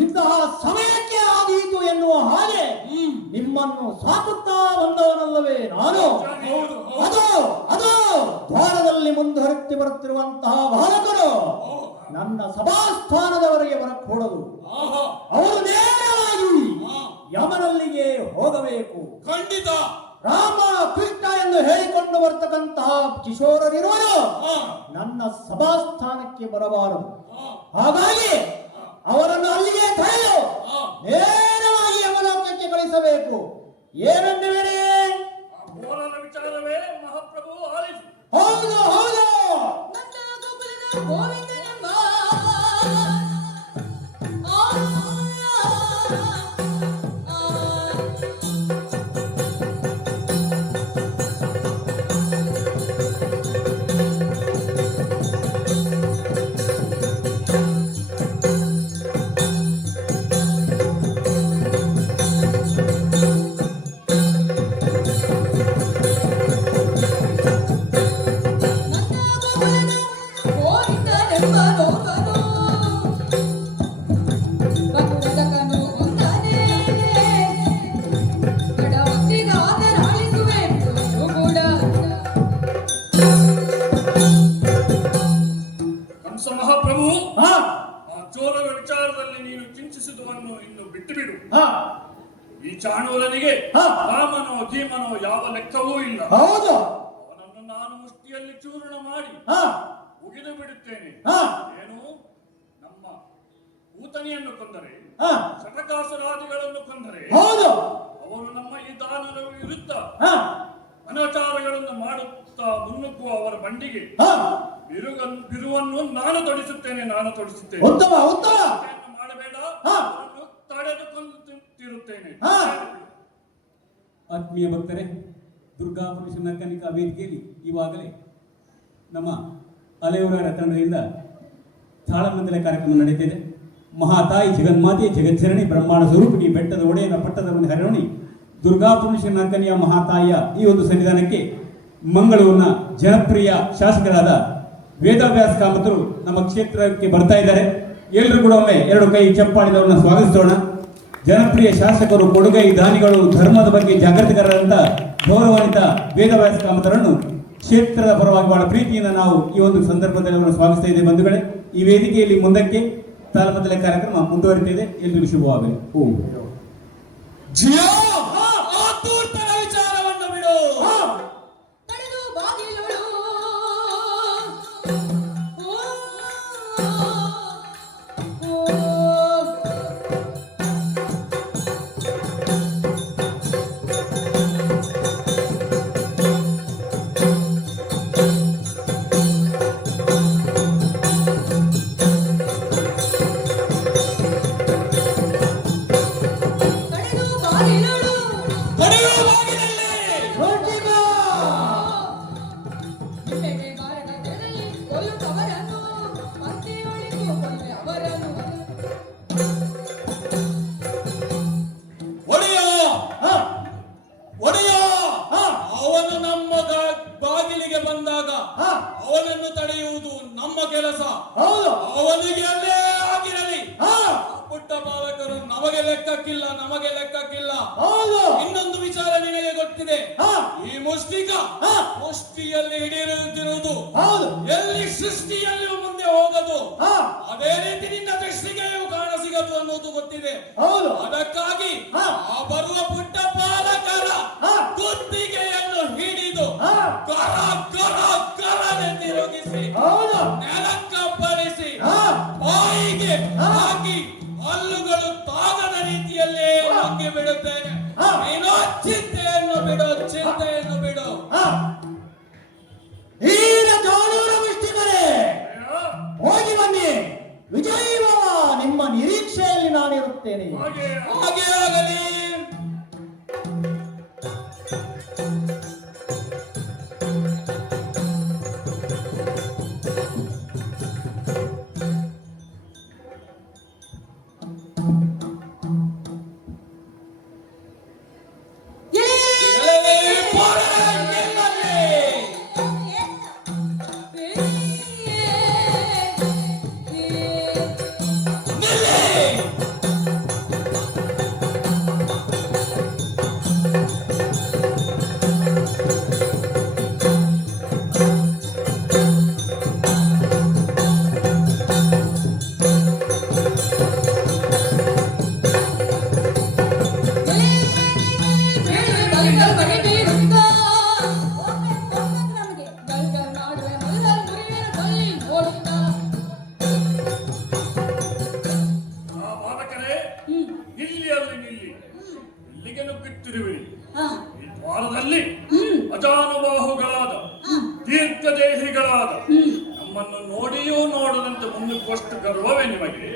ಇಂತಹ ಸಮಯಕ್ಕೆ ಆದೀತು ಎನ್ನುವ ಹಾಗೆ ನಿಮ್ಮನ್ನು ಸಾಕುತ್ತಾ ಬಂದವನಲ್ಲವೇ ನಾನು. ಅದು ದ್ವಾರದಲ್ಲಿ ಮುಂದುವರೆತಿ ಬರುತ್ತಿರುವಂತಹ ಬಾಲಕರು ನನ್ನ ಸಭಾಸ್ಥಾನದವರೆಗೆ ಬರಕೂಡದು. ಅವರು ನೇರವಾಗಿ ಯಮನಲ್ಲಿಗೆ ಹೋಗಬೇಕು. ಖಂಡಿತ. ರಾಮ ಕೃಷ್ಣ ಎಂದು ಹೇಳಿಕೊಂಡು ಬರ್ತಕ್ಕಂತಹ ಕಿಶೋರರಿರುವರು ನನ್ನ ಸಭಾಸ್ಥಾನಕ್ಕೆ ಬರಬಾರದು. ಹಾಗಾಗಿ ಅವರನ್ನು ಅಲ್ಲಿಗೆ ತಡೆದು ನೇರವಾಗಿ ಯಮಲೋಕಕ್ಕೆ ಕಳಿಸಬೇಕು. ಏನನ್ನುವಿರಿ? ಘೋರನ ವಿಚಾರವೇ ಮಹಾಪ್ರಭು ಆಲಿಸು. ಹೌದು. ಗೋವಿಂದನೆಂಬ ಈ ಚಾಣೂರನಿಗೆ ರಾಮನೋ ಭೀಮನೋ ಯಾವ ಲೆಕ್ಕವೂ ಇಲ್ಲ. ಹೌದು. ಅವನನ್ನು ನಾನು ಮುಷ್ಟಿಯಲ್ಲಿ ಚೂರ್ಣ ಮಾಡಿ ಮುಗಿದು ಬಿಡುತ್ತೇನೆ. ಏನು ನಮ್ಮ ಊತನಿಯನ್ನು ಕೊಂದರೆ, ಶತಕಾಸುರಾದಿಗಳನ್ನು ಕೊಂದರೆ ಅವರು ನಮ್ಮ ಈ ದಾನದ ವಿರುದ್ಧ ಅನಾಚಾರಗಳನ್ನು ಮಾಡುತ್ತಾ ಮುನ್ನುಗ್ಗುವ ಅವರ ಬಂಡಿಗೆ ಬಿರುವನ್ನು ನಾನು ತೊಡಿಸುತ್ತೇನೆ. ಮಾಡಬೇಡ, ತಡೆದುಕೊಳ್ಳುತ್ತಿರುತ್ತೇನೆ. ಆತ್ಮೀಯ ಭಕ್ತರೇ, ದುರ್ಗಾ ಪುರುಷನ ಕನಿಕಾ ವೇದಿಕೆಯಲ್ಲಿ ಈವಾಗಲೇ ನಮ್ಮ ಅಲೆಯೂರ ತಂಡದಿಂದ ತಾಳಮಂದಲೆ ಕಾರ್ಯಕ್ರಮ ನಡೀತಿದೆ. ಮಹಾತಾಯಿ ಜಗನ್ಮಾತೆ ಜಗಜ್ಜನನಿ ಬ್ರಹ್ಮಾಂಡ ಸ್ವರೂಪಿಣಿ ಬೆಟ್ಟದ ಒಡೆಯನ ಪಟ್ಟದ ಮನೆ ಹರವಣಿ ದುರ್ಗಾ ಪುರುಷನ ಕನ್ಯಾ ಮಹಾತಾಯಿಯ ಈ ಒಂದು ಸನ್ನಿಧಾನಕ್ಕೆ ಮಂಗಳೂರಿನ ಜನಪ್ರಿಯ ಶಾಸಕರಾದ ವೇದವ್ಯಾಸ ಕಾಮತರು ನಮ್ಮ ಕ್ಷೇತ್ರಕ್ಕೆ ಬರ್ತಾ ಇದ್ದಾರೆ. ಎಲ್ಲರೂ ಕೂಡ ಒಮ್ಮೆ ಎರಡು ಕೈ ಚಪ್ಪಾಳಿದವರನ್ನ ಸ್ವಾಗತಿಸೋಣ. ಜನಪ್ರಿಯ ಶಾಸಕರು, ಕೊಡುಗೈ ದಾನಿಗಳು, ಧರ್ಮದ ಬಗ್ಗೆ ಜಾಗೃತಿಕರಾದಂಥ ಗೌರವಾನ್ವಿತ ವೇದವ್ಯಾಸ ಕಾಮತರನ್ನು ಕ್ಷೇತ್ರದ ಪರವಾಗಿ ಬಹಳ ಪ್ರೀತಿಯಿಂದ ನಾವು ಈ ಒಂದು ಸಂದರ್ಭದಲ್ಲಿ ಅವರನ್ನು ಸ್ವಾಗತಿಸ್ತಾ ಇದ್ದೇವೆ. ಬಂಧುಗಳೇ, ಈ ವೇದಿಕೆಯಲ್ಲಿ ಮುಂದಕ್ಕೆ ತಾಲಬದ್ದಲೆ ಕಾರ್ಯಕ್ರಮ ಮುಂದುವರಿತಿದೆ. ಎಲ್ಲರಿಗೂ ಶುಭವಾಗಲಿ. ವಿಚಾರವನ್ನು ಬಿಡು. ತಡೆದು ಬಾಗಿಲುಗಳು ತಡೆದು ನಮಗೆ ಲೆಕ್ಕಕ್ಕಿಲ್ಲ, ನಮಗೆ ಲೆಕ್ಕಕ್ಕಿಲ್ಲ. ಹೌದು. ಇನ್ನೊಂದು ವಿಚಾರ ನಿನಗೆ ಗೊತ್ತಿದೆ, ಈ ಮುಷ್ಟಿಕ ಮುಷ್ಟಿಯಲ್ಲಿ ಹಿಡಿಯುತ್ತಿರುವುದು, ಹೌದು. ಎಲ್ಲಿ ಸೃಷ್ಟಿಯಲ್ಲಿಯೂ ಮುಂದೆ ಹೋಗದು, ಅದೇ ರೀತಿ ನಿನ್ನ ದೃಷ್ಟಿಗೆಯೂ ಕಾಣ ಸಿಗದು ಅನ್ನೋದು ಗೊತ್ತಿದೆ. ಹೌದು. ಅದಕ್ಕಾಗಿ ಆ ಬರುವ ಪುಟ್ಟ ಬಾಲಕರ ಕುತ್ತಿಗೆಯನ್ನು ಹಿಡಿದು ಕರ ಕರ ಕರನೆ ತಿರುಗಿಸಿ ನೆಲಕ್ಕಪ್ಪಳಿಸಿ ಬಾಯಿಗೆ ಹಾಕಿ ಹಲ್ಲುಗಳು ತಾಗದ ರೀತಿಯಲ್ಲೇ ನುಂಗಿ ಬಿಡುತ್ತೇನೆ. ನೀನು ಚಿಂತೆಯನ್ನು ಬಿಡು, ಚಿಂತೆಯನ್ನು ಬಿಡು. ಹೀರ ಜಾಣೂರ ಮುಷ್ಟಿಕರೇ, ಹೋಗಿ ಬನ್ನಿ. ವಿಜಯವ ನಿಮ್ಮ ನಿರೀಕ್ಷೆಯಲ್ಲಿ ನಾನಿರುತ್ತೇನೆ. ಹಾಗೆ ಆಗಲಿ. ದ್ವಾರದಲ್ಲಿ ಅಜಾನುಬಾಹುಗಳಾದ ದೀರ್ಘದೇಹಿಗಳಾದ ನಮ್ಮನ್ನು ನೋಡಿಯೂ ನೋಡದಂತೆ ಮುಂದಕ್ಕಷ್ಟು ಗರ್ವವೇ ನಿಮಗೆ?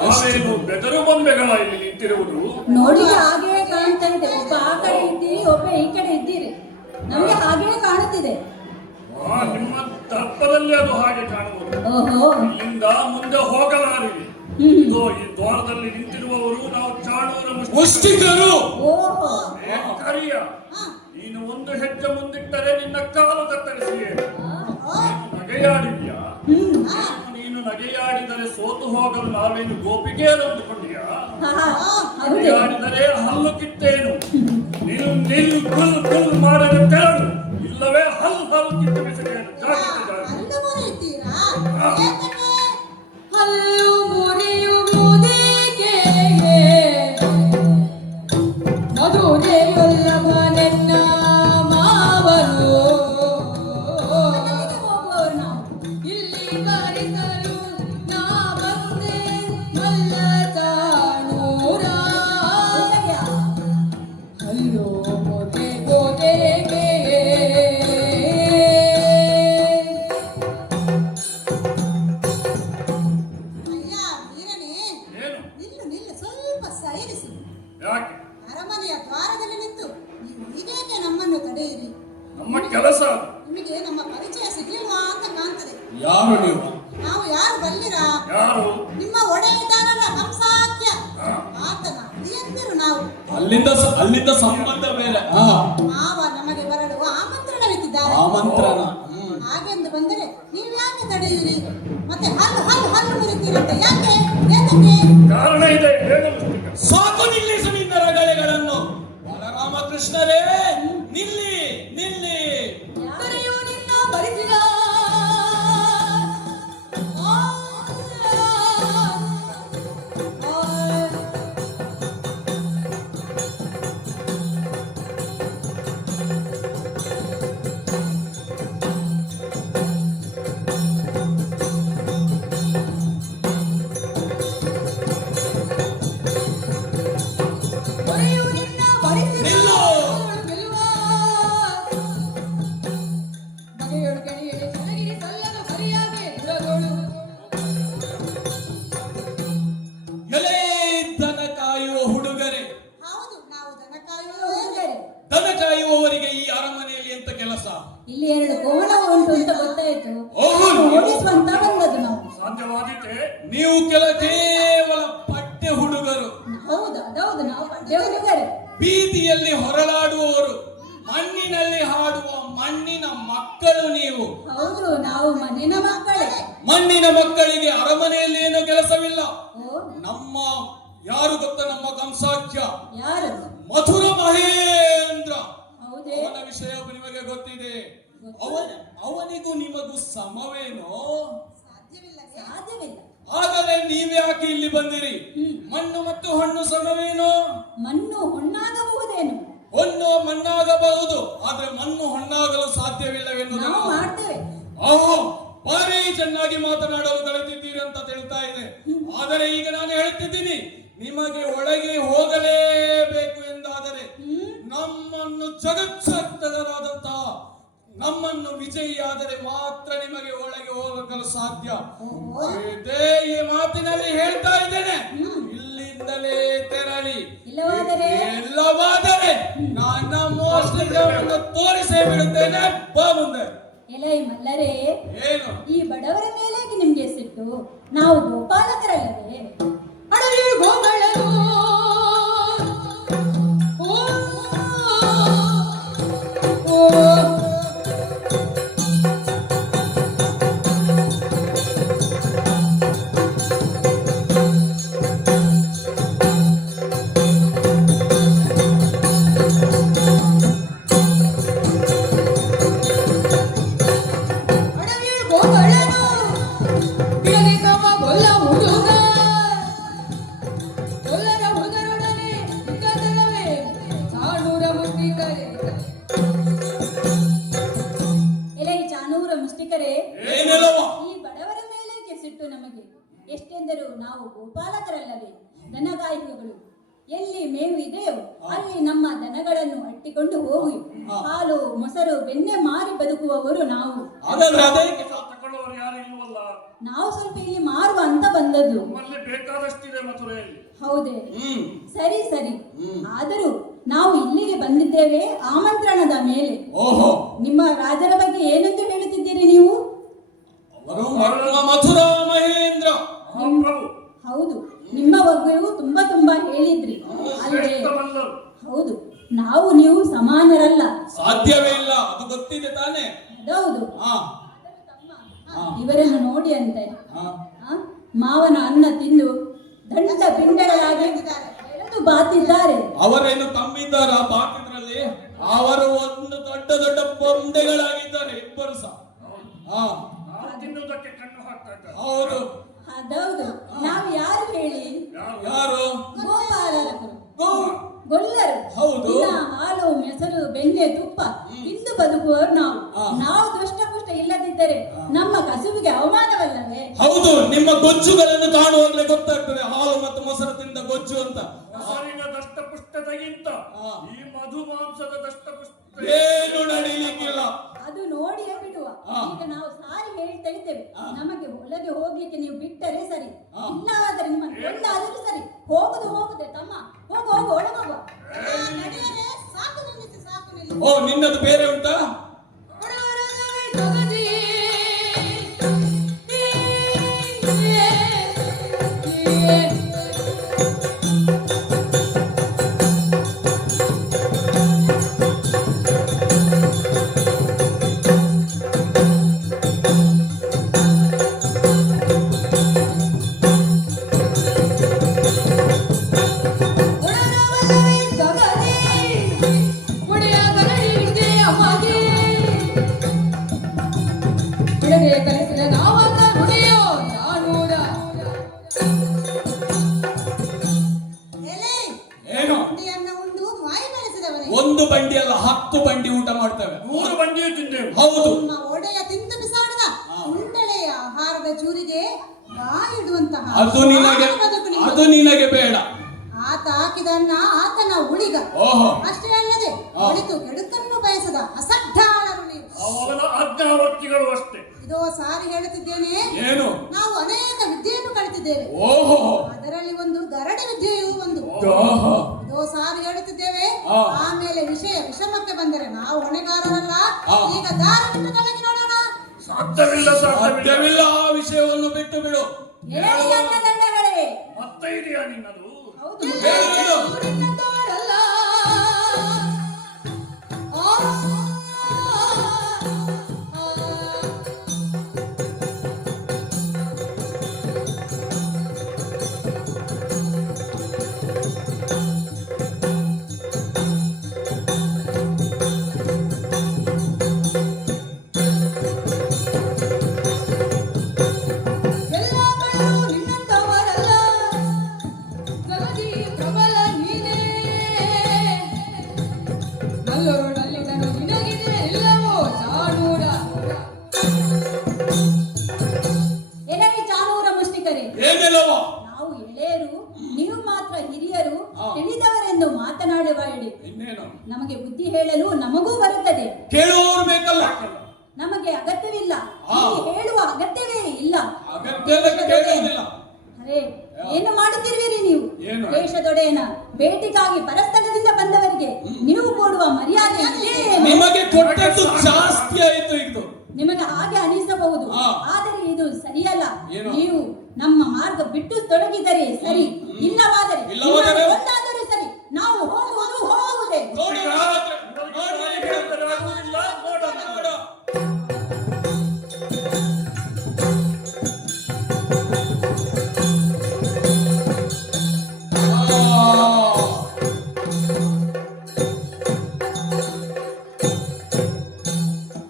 ನಾವೇನು ಬೆದರು ಬೊಂಬೆಗಳ ಇಲ್ಲಿ ನಿಂತಿರುವುದು? ನೋಡಿ ಹಾಗೆ ಕಾಣ್ತಾ ಇದೆ. ಒಬ್ಬ ಆ ಕಡೆ ಇದ್ದೀರಿ, ಒಬ್ಬ ಈ ಕಡೆ ಇದ್ದೀರಿ. ನಮ್ಗೆ ಹಾಗೆ ಕಾಣುತ್ತಿದೆ. ನಿಮ್ಮ ದರ್ಪದಲ್ಲಿ ಅದು ಹಾಗೆ ಕಾಣುವುದು. ಇಲ್ಲಿಂದ ಮುಂದೆ ಹೋಗಲಾರಿರಿ. ಈ ದ್ವಾರದಲ್ಲಿ ನಿಂತಿರುವವರು ನಾವು ಚಾಣೂರ ಮುಷ್ಟಿಕರು. ಕರಿಯ, ನೀನು ಒಂದು ಹೆಜ್ಜೆ ಮುಂದಿಟ್ಟರೆ ನಿನ್ನ ಕಾಲು ಕತ್ತರಿಸಿಯೇ. ನಗೆಯಾಡಿದ್ಯಾ? ನೀನು ನಗೆಯಾಡಿದರೆ ಸೋತು ಹೋಗಲು ನಾವೇನು ಗೋಪಿಗೆಯನ್ನು ಅಂದುಕೊಂಡಿಯಾ? ನಗೆಯಾಡಿದರೆ ಹಲ್ಲು ಕಿತ್ತೇನು? ನೀನು ನಿಲ್ ಕುಲ್ ಕುಲ್ ಮಾಡಲು ಕೇಳು, ಇಲ್ಲವೇ ಹಲ್ಲು ಕಿತ್ತು ಬಿಸಿದೇನು. ಹಲ್ಲು ಮುರಿಯುವುದೇಕೆ ಮಧುರೆಯೊಲ್ಲವನೆನ್ನ ಮಾವನು ಇಲ್ಲಿ ಬಾರಿಸಲು ನಾ ಬಂದೆ ಮಲ್ಲ ಚಾಣೂರ. ಹಲ್ಲು ಮುರಿಯುವುದೇಕೆ ಅರಮನೆಯ ದ್ವಾರದಲ್ಲಿ ನಿಂತು ನೀವು ಹೀಗೇಕೆ ನಮ್ಮನ್ನು ತಡೆಯಿರಿ? ನಮ್ಮ ಕೆಲಸ. ನಿಮಗೆ ನಮ್ಮ ಪರಿಚಯ ಸಿಗ್ಲಿಲ್ವಾ ಅಂತ ಕಾಣ್ತದೆ. ಯಾರು ನೀವು? ನಾವು ಯಾರು ಬಲ್ಲಿರಾ? ಯಾರು? ನಿಮ್ಮ ಒಡೆಯದಾನಲ್ಲ ಕಂಸಾಧ್ಯ, ಆತನ ಪ್ರಿಯಂದಿರು ನಾವು. ಅಲ್ಲಿಂದ ಸಂಬಂಧ ಬೇರೆ. ಮಾವ ನಮಗೆ ಬರಲು ಆಮಂತ್ರಣವಿಟ್ಟಿದ್ದಾರೆ. ಆಮಂತ್ರಣ ಹಾಗೆಂದು ಬಂದರೆ ನೀವು ಯಾಕೆ ತಡೆಯಿರಿ? ಮತ್ತೆ ಹಲ್ಲು ಹಲ್ಲು ಹಲ್ಲು ಮುರಿತೀರಂತ ಯಾಕೆ? ಏನಕ್ಕೆ? ಕಾರಣ ಇದೆ, ಸಾಕು ನಿಲ್ಲಿಸು ನಿನ್ನ ರಗಳೆಗಳನ್ನು. ಬಲರಾಮಕೃಷ್ಣರೇ, ನಿಲ್ಲಿ ನಿಲ್ಲಿ. ಕರೆಯು ನಿನ್ನ ಬರಿಸಿದ ದನ ಕಾಯುವವರಿಗೆ ಈ ಅರಮನೆಯಲ್ಲಿ ಎಂತ ಕೆಲಸ? ಇಲ್ಲಿ 2 ಕೋಣ ಉಂಟು ಅಂತ ಗೊತ್ತಾಯ್ತು. ಓಡಿಸುವಂತ ಬಂದದ್ದು ನಾವು. ಸಾಧ್ಯವಾದೀತೆ? ನೀವು ಕೇವಲ ಪಟ್ಟೆ ಹುಡುಗರು. ಹೌದು, ನಾವು ಪಟ್ಟೆ ಹುಡುಗರು. ಬೀದಿಯಲ್ಲಿ ಹೊರಳಾಡುವವರು, ಮಣ್ಣಿನಲ್ಲಿ ಹಾಡುವ ಮಣ್ಣಿನ ಮಕ್ಕಳು ನೀವು. ಹೌದು, ನಾವು ಮಣ್ಣಿನ ಮಕ್ಕಳೇ. ಮಣ್ಣಿನ ಮಕ್ಕಳಿಗೆ ಅರಮನೆಯಲ್ಲಿ ಏನೋ ಕೆಲಸವಿಲ್ಲ. ನಮ್ಮ ಯಾರು ಗೊತ್ತ? ನಮ್ಮ ಕಂಸಾಖ್ಯ ಯಾರು? ಮಧುರ ಮಹೇಂದ್ರ. ಹೌದೇ? ಅವನ ವಿಷಯ ನಿಮಗೆ ಗೊತ್ತಿದೆ. ಅವನಿಗೂ ನಿಮಗೂ ಸಮವೇನೋ? ಸಾಧ್ಯವಿಲ್ಲ. ಹಾಗಾದ್ರೆ ನೀವ್ಯಾಕೆ ಇಲ್ಲಿ ಬಂದಿರಿ? ಮಣ್ಣು ಮತ್ತು ಹಣ್ಣು ಸಮವೇನೋ? ಮಣ್ಣು ಹೊಣ್ಣಾಗಬಹುದೇನು? ಹೊನ್ನು ಮಣ್ಣಾಗಬಹುದು, ಆದ್ರೆ ಮಣ್ಣು ಹೊಣ್ಣಾಗಲು ಸಾಧ್ಯವಿಲ್ಲವೆಂದು ನಾವು ಮಾಡ್ತೇವೆ. ಓಹೋ, ಭಾರಿ ಚೆನ್ನಾಗಿ ಮಾತನಾಡಲು ಕಲಿತಿದ್ದೀರಿ ಅಂತ ತಿಳಿತಾ ಇದೆ. ಆದರೆ ಈಗ ನಾನು ಹೇಳ್ತಿದ್ದೀನಿ, ನಿಮಗೆ ಒಳಗೆ ಹೋಗಲೇಬೇಕು ಎಂದಾದರೆ ನಮ್ಮನ್ನು ಜಗತ್ಸತ್ತರಾದಂತಹ ನಮ್ಮನ್ನು ವಿಜಯಿಯಾದರೆ ಮಾತ್ರ ನಿಮಗೆ ಒಳಗೆ ಹೋಗಲು ಸಾಧ್ಯ. ಇದೇ ಈ ಮಾತಿನಲ್ಲಿ ಹೇಳ್ತಾ ಇದ್ದೇನೆ. ಇಲ್ಲಿಂದಲೇ ತೆರಳಿ, ಇಲ್ಲವಾದರೆ ನನ್ನ ಮೋಸವನ್ನು ತೋರಿಸೇ ಬಿಡುತ್ತೇನೆ. ಬಾ ಮುಂದೆ. ಎಲೈ ಮಲ್ಲರೇ, ಏನು ಈ ಬಡವರ ಮೇಲೆ ನಿಮ್ಗೆ ಸಿಟ್ಟು? ನಾವು ಗೋಪಾಲಕರಲ್ಲವೇ? ಅಡವಿ ಗೋಗಳರು ಈ ಬಡವರ ಮೇಲೆ ಸಿಟ್ಟು ನಮಗೆ ಎಷ್ಟೆಂದರೂ ನಾವು ಗೋಪಾಲಕರಲ್ಲವೇ? ದನಗಾಯಿಗಳು ಎಲ್ಲಿ ಮೇವು ಇದೆಯೋ ಅಲ್ಲಿ ನಮ್ಮ ದನಗಳನ್ನು ಅಟ್ಟಿಕೊಂಡು ಹೋಗಿ ಹಾಲು ಮೊಸರು ಬೆಣ್ಣೆ ಮಾರಿ ಬದುಕುವವರು ನಾವು. ತಗೊಳ್ಳುವವರು ಯಾರು ಇಲ್ವಲ್ಲ. ನಾವು ಸ್ವಲ್ಪ ಇಲ್ಲಿ ಮಾರುವ ಅಂತ ಬಂದದ್ದು. ಬೇಕಾದಷ್ಟಿದೆ ಮಥುರೆಯಲ್ಲಿ. ಹೌದೇ? ಸರಿ ಸರಿ. ಆದರೂ ನಾವು ಇಲ್ಲಿಗೆ ಬಂದಿದ್ದೇವೆ ಆಮಂತ್ರಣದ ಮೇಲೆ. ನಿಮ್ಮ ರಾಜರ ಬಗ್ಗೆ ಏನೆಂದು ಹೇಳುತ್ತಿದ್ದೀರಿ ನೀವು? ಮಧುರ ಮಹೇಂದ್ರ. ಹೌದು, ನಿಮ್ಮ ಬಗ್ಗೆಯೂ ತುಂಬಾ ತುಂಬಾ ಹೇಳಿದ್ರಿ. ಅಲ್ಲೇ ಹೌದು, ನಾವು ನೀವು ಸಮಾನರಲ್ಲ. ಸಾಧ್ಯವೇ ಇಲ್ಲ, ಅದು ಗೊತ್ತಿದೆ ತಾನೇ. ಹೌದು. ಇವರನ್ನು ನೋಡಿ ಅಂತೆ ಮಾವನ ಅನ್ನ ತಿಂದು ದಂಡ ಪಿಂಡಗಳಾಗಿ ಬೆಳೆದು ಬಾತಿದ್ದಾರೆ. ಅವರೇನು ತಮ್ಮಿದ್ದಾರ ಬಾತಿದ್ರಲ್ಲಿ? ಅವರು ಒಂದು ದೊಡ್ಡ ದೊಡ್ಡ ಬೊಂಡೆಗಳಾಗಿದ್ದಾರೆ ಇಬ್ಬರು ಸಹ. ಹೌದು ಅದೌದು. ನಾವು ಯಾರು ಹೇಳಿ? ಯಾರು? ಗೋಪಾಲಕರು, ಗೊಲ್ಲರು. ಹೌದು. ಹಾಲು ಮೊಸರು ಬೆಣ್ಣೆ ತುಪ್ಪ ಇಂದು ಬದುಕುವವರು ನಾವು. ನಾವು ದುಷ್ಟಪುಷ್ಟ ಇಲ್ಲದಿದ್ದರೆ ನಮ್ಮ ಕಸುವಿಗೆ ಅವಮಾನವಲ್ಲವೇ? ಹೌದು, ನಿಮ್ಮ ಗೊಜ್ಜುಗಳನ್ನು ಕಾಣುವಾಗಲೇ ಗೊತ್ತಾಗ್ತದೆ ಹಾಲು ಮತ್ತು ಮೊಸರು ತಿಂದ ಗೊಜ್ಜು ಅಂತ. ಮೊಸರಿನ ದಷ್ಟಪುಷ್ಟತೆಗಿಂತ ಈ ಮಧು ಮಾಂಸದ ದಷ್ಟಪುಷ್ಟ ಏನು ನಡೀಲಿಕ್ಕಿಲ್ಲ. ಅದು ನೋಡಿಯೇ ಬಿಡುವ. ಈಗ ನಾವು ಸಾರಿ ಹೇಳ್ತಾ ಇದ್ದೇವೆ, ನಮಗೆ ಒಳಗೆ ಹೋಗ್ಲಿಕ್ಕೆ ನೀವು ಬಿಟ್ಟರೆ ಸರಿ, ಇಲ್ಲವಾದರೆ ನಿಮ್ಮನ್ನು ಕೊಂಡಾದರೂ ಸರಿ. ಹೋಗುದೆ ತಮ್ಮ, ಹೋಗು ಹೋಗು, ಒಳಗೋಗುವ. ಸಾಕು ನಿಲ್ಲಿಸಿ, ಸಾಕು ನಿಲ್ಲಿಸಿ. ಓ, ನಿನ್ನದು ಬೇರೆ ಉಂಟಾ? ಒಂದು ಬಂಡಿ ಅಲ್ಲ, 10 ಬಂಡಿ ಊಟ ಮಾಡ್ತೇವೆ. 100 ಬಂಡಿಯೂ ತಿಂದೇವೆ. ಹೌದು. ನಿಮ್ಮ ಒಡೆಯ ತಿಂದು ಬಿಸಾಡದ ಉಂಡಳೆಯ ಆಹಾರದ ಚೂರಿಗೆ ಬಾಯಿಡುವಂತಹ ಅದು ನಿನಗೆ ಬೇಡ. ಆತ ಹಾಕಿದನ್ನ ಆತನ ಉಳಿಗ. ಅಷ್ಟೇ ಅಲ್ಲದೆ ಒಳಿತು ಕೆಡುಕನ್ನು ಬಯಸದ ಅಸಡ್ಡಾಳರು ನೀವು. ಅವನ ಆಜ್ಞಾವರ್ತಿಗಳು ಅಷ್ಟೇ. ಇದೋ ಸಾರಿ ಹೇಳುತ್ತಿದ್ದೇನೆ, ಏನು? ನಾವು ಅನೇಕ ವಿದ್ಯೆಯನ್ನು ಕಲಿತಿದ್ದೇವೆ. ಅದರಲ್ಲಿ ಒಂದು ಗರಡಿ ವಿದ್ಯೆಯೂ ಒಂದು. ಇದೋ ಸಾರಿ ಹೇಳುತ್ತಿದ್ದೇವೆ. ಆಮೇಲೆ ವಿಷಮಕ್ಕೆ ಬಂದರೆ ನಾವು ಹೊಣೆಗಾರರಲ್ಲ. ಈಗ ದಾರಿ ಬಿಟ್ಟು ನನಗೆ ನೋಡೋಣ. ಸಾಧ್ಯವಿಲ್ಲ. ಆ ವಿಷಯವನ್ನು ಬಿಟ್ಟು ಬಿಡು. ಮತ್ತೆ ಇದೆಯಾ ನಿನ್ನದು? ಒಡೆಯರು, ನೀವು ಮಾತ್ರ ಹಿರಿಯರು, ಹಾ. ತಿಳಿದವರೆಂದು ಮಾತನಾಡಬೇಡಿ. ಇನ್ನೇನು ನಮಗೆ ಬುದ್ಧಿ ಹೇಳಲು ನಮಗೂ ಬರುತ್ತದೆ. ಕೇಳುವವರು ಬೇಕಲ್ಲ. ನಮಗೆ ಅಗತ್ಯವಿಲ್ಲ, ಹಾ. ಇಲ್ಲಿ ಹೇಳುವ ಅಗತ್ಯವೇ ಇಲ್ಲ. ಅಗತ್ಯದ ಕೇಳುವುದಿಲ್ಲ. ಅರೆ, ಏನು ಮಾಡುತ್ತಿರುವಿರಿ ನೀವು? ಏನು? ದೇಶದೊಡೆಯನ ಭೇಟಿಗಾಗಿ ಪರಸ್ಥಳದಿಂದ ಬಂದವರಿಗೆ ನೀವು ಕೊಡುವ ಮರ್ಯಾದೆ ಇದೇ ಏನು? ನಿಮಗೆ ಕೊಟ್ಟದ್ದು ಜಾಸ್ತಿ ಆಯ್ತು ಇದು. ನಿಮಗೆ ಹಾಗೆ ಅನಿಸಬಹುದು, ಹಾ. ಆದರೆ ಇದು ಸರಿಯಲ್ಲ. ಏನು? ನೀವು ನಮ್ಮ ಮಾರ್ಗ ಬಿಟ್ಟು ತೊಡಗಿದರೆ ಸರಿ, ಇಲ್ಲವಾದರೆ ಇಲ್ಲವಾದರೆ? ಒಂದಾದರೂ ಸರಿ, ನಾವು ಹೋಗುವುದು ಹೋಗುವುದೇ. ನೋಡೋಣ. ಆಗುವುದಿಲ್ಲ, ನೋಡೋಣ. ನೋಡ.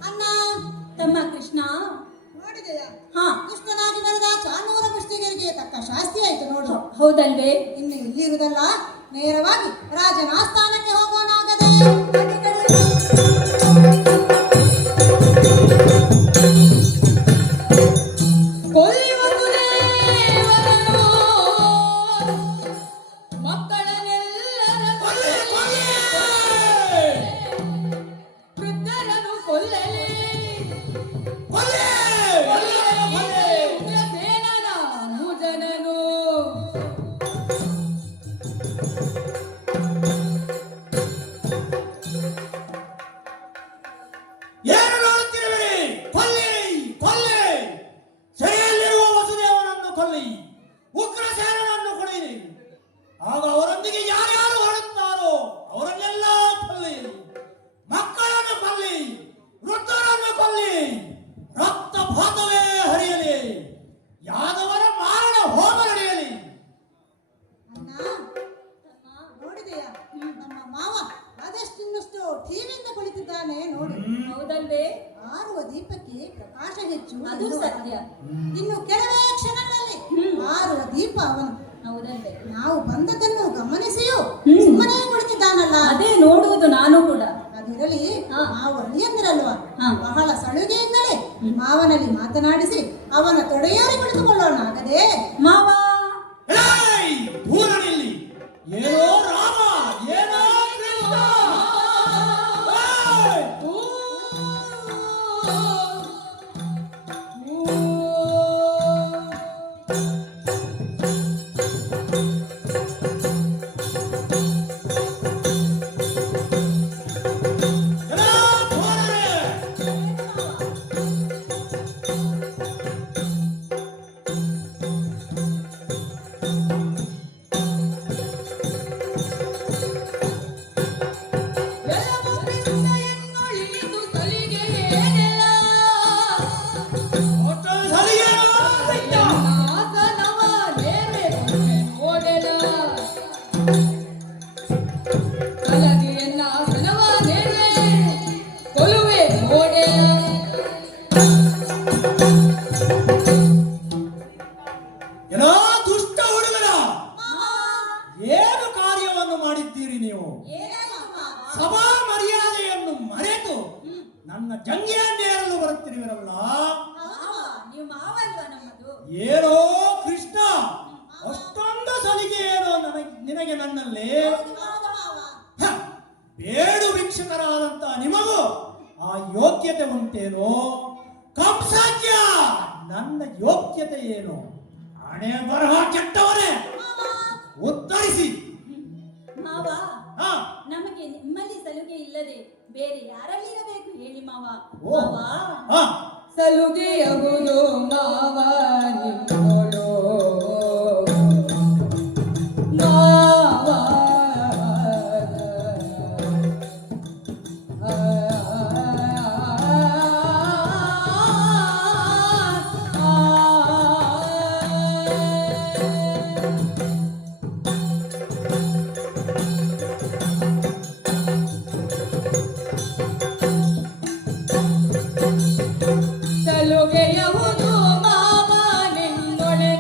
ಅಣ್ಣ, ತಮ್ಮ ಕೃಷ್ಣ, ನೋಡಿದೆಯಾ? ಹಾ, ದುಷ್ಟನಾಗಿ ಬೆಳೆದ ಚಾನೂರ ಮುಷ್ಟಿಗರಿಗೆ ತಕ್ಕ ಶಾಸ್ತಿ ಆಯ್ತು ನೋಡು. ಹೌದಲ್ವೇ? ಇನ್ನು ಇಲ್ಲಿರುವುದಲ್ಲ, ನೇರವಾಗಿ ರಾಜನ ಆಸ್ಥಾನಕ್ಕೆ ಹೋಗೋಣಾಗದೆ. ಏನು ನೋಡುತ್ತಿರುವಿರಿ? ಕೊಲ್ಲಿ ಕೊಲ್ಲಿ, ಸೆರೆಯಲ್ಲಿರುವ ವಸುದೇವನನ್ನು ಕೊಲ್ಲಿ, ಉಗ್ರಸೇನನನ್ನು ಕೊಡಿರಿ. ಆಗ ಅವರೊಂದಿಗೆ ಯಾರ್ಯಾರು ಹೊರಡುತ್ತಾರೋ ಅವರನ್ನೆಲ್ಲ ಕೊಲ್ಲಿ, ಮಕ್ಕಳನ್ನು ಕೊಲ್ಲಿ, ವೃದ್ಧರನ್ನು ಕೊಲ್ಲಿ, ರಕ್ತಪಾತವೇ ಹರಿಯಲಿ, ಯಾದವರ ಮಾರಣ ಹೋಮ ನಡೆಯಲಿ. ಅಣ್ಣ, ನೋಡಿದೆಯಾ? ನಮ್ಮ ಮಾವ ಆದಷ್ಟಿನ್ನಷ್ಟು ಟಿವಿಯಿಂದ ಕುಳಿತಿದ್ದಾನೆ ನೋಡು. ಹೌದಲ್ವೇ? ಆರುವ ದೀಪಕ್ಕೆ ಪ್ರಕಾಶ ಹೆಚ್ಚು, ಅದು ಸತ್ಯ. ಇನ್ನು ಕೆಲವೇ ಕ್ಷಣಗಳಲ್ಲಿ ಆರುವ ದೀಪ ಅವನು. ಹೌದಲ್ವೇ? ನಾವು ಬಂದದ್ದನ್ನು ಗಮನಿಸಿಯೂ ಸುಮ್ಮನೆ ಕುಳಿತಿದ್ದಾನಲ್ಲ. ಅದೇ ನೋಡುವುದು ನಾನು ಕೂಡ. ಅದಿರಲಿ, ಹಾ. ನಾವು ಅಳಿಯಂದಿರಲ್ವಾ, ಹಾ. ಬಹಳ ಸಲುಗೆಯಿಂದಲೇ ಮಾವನಲ್ಲಿ ಮಾತನಾಡಿಸಿ ಅವನ ತೊಡೆಯಾರಿ ಕುಳಿತುಕೊಳ್ಳೋಣ ಆಗದೆ. ಮಾವ, ಏಯ್! ದೂರ ನಿಲ್ಲಿ. ಏನೋ ರಾಮ, ಏನೋ ಕೃಷ್ಣ. ಏಯ್! ಏನೋ ದೂರನೇ. ಏನೋ ದುಷ್ಟ ಹುಡುಗರ, ಏನು ಕಾರ್ಯವನ್ನು ಮಾಡಿದ್ದೀರಿ ನೀವು? ಸಭಾ ಮರ್ಯಾದೆಯನ್ನು ಮರೆತು ನನ್ನ ಜಂಗಿಯನ್ನೇರಲು ಬರುತ್ತಿರುವಿರಲ್ಲ. ನೀವು ಮಾವಲ್ವಾ ನಮ್ಮದು? ಏನೋ ಕೃಷ್ಣ, ಅಷ್ಟೊಂದು ಸಲಿಗೆ ಏನೋ ನಿನಗೆ ನನ್ನಲ್ಲಿ? ಹ, ಬೇಡು ಭಿಕ್ಷಕರಾದಂತ ನಿಮಗೂ ಆ ಯೋಗ್ಯತೆ ಉಂಟೇನೋ? ಕಂಸಾಜ್ಯ, ನನ್ನ ಯೋಗ್ಯತೆ ಏನು? ಹಣೆ ಬರಹ ಕೆಟ್ಟವರೇ, ಉತ್ತರಿಸಿ. ಮಾವ, ಹಾ, ನಮಗೆ ನಿಮ್ಮಲ್ಲಿ ಸಲುಗೆ ಇಲ್ಲದೆ ಬೇರೆ ಯಾರಲ್ಲಿರಬೇಕು ಹೇಳಿ ಮಾವ. ಓ, ಮಾವ, ಹಾ, ಸಲುಗೆಯಬಹುದು ಮಾವ ನಿನ್ನೋಡು ಮಾವ. ಸಲುಗೆಯಬಹುದು ಮಾವ ನಿನ್ನೊಡೆ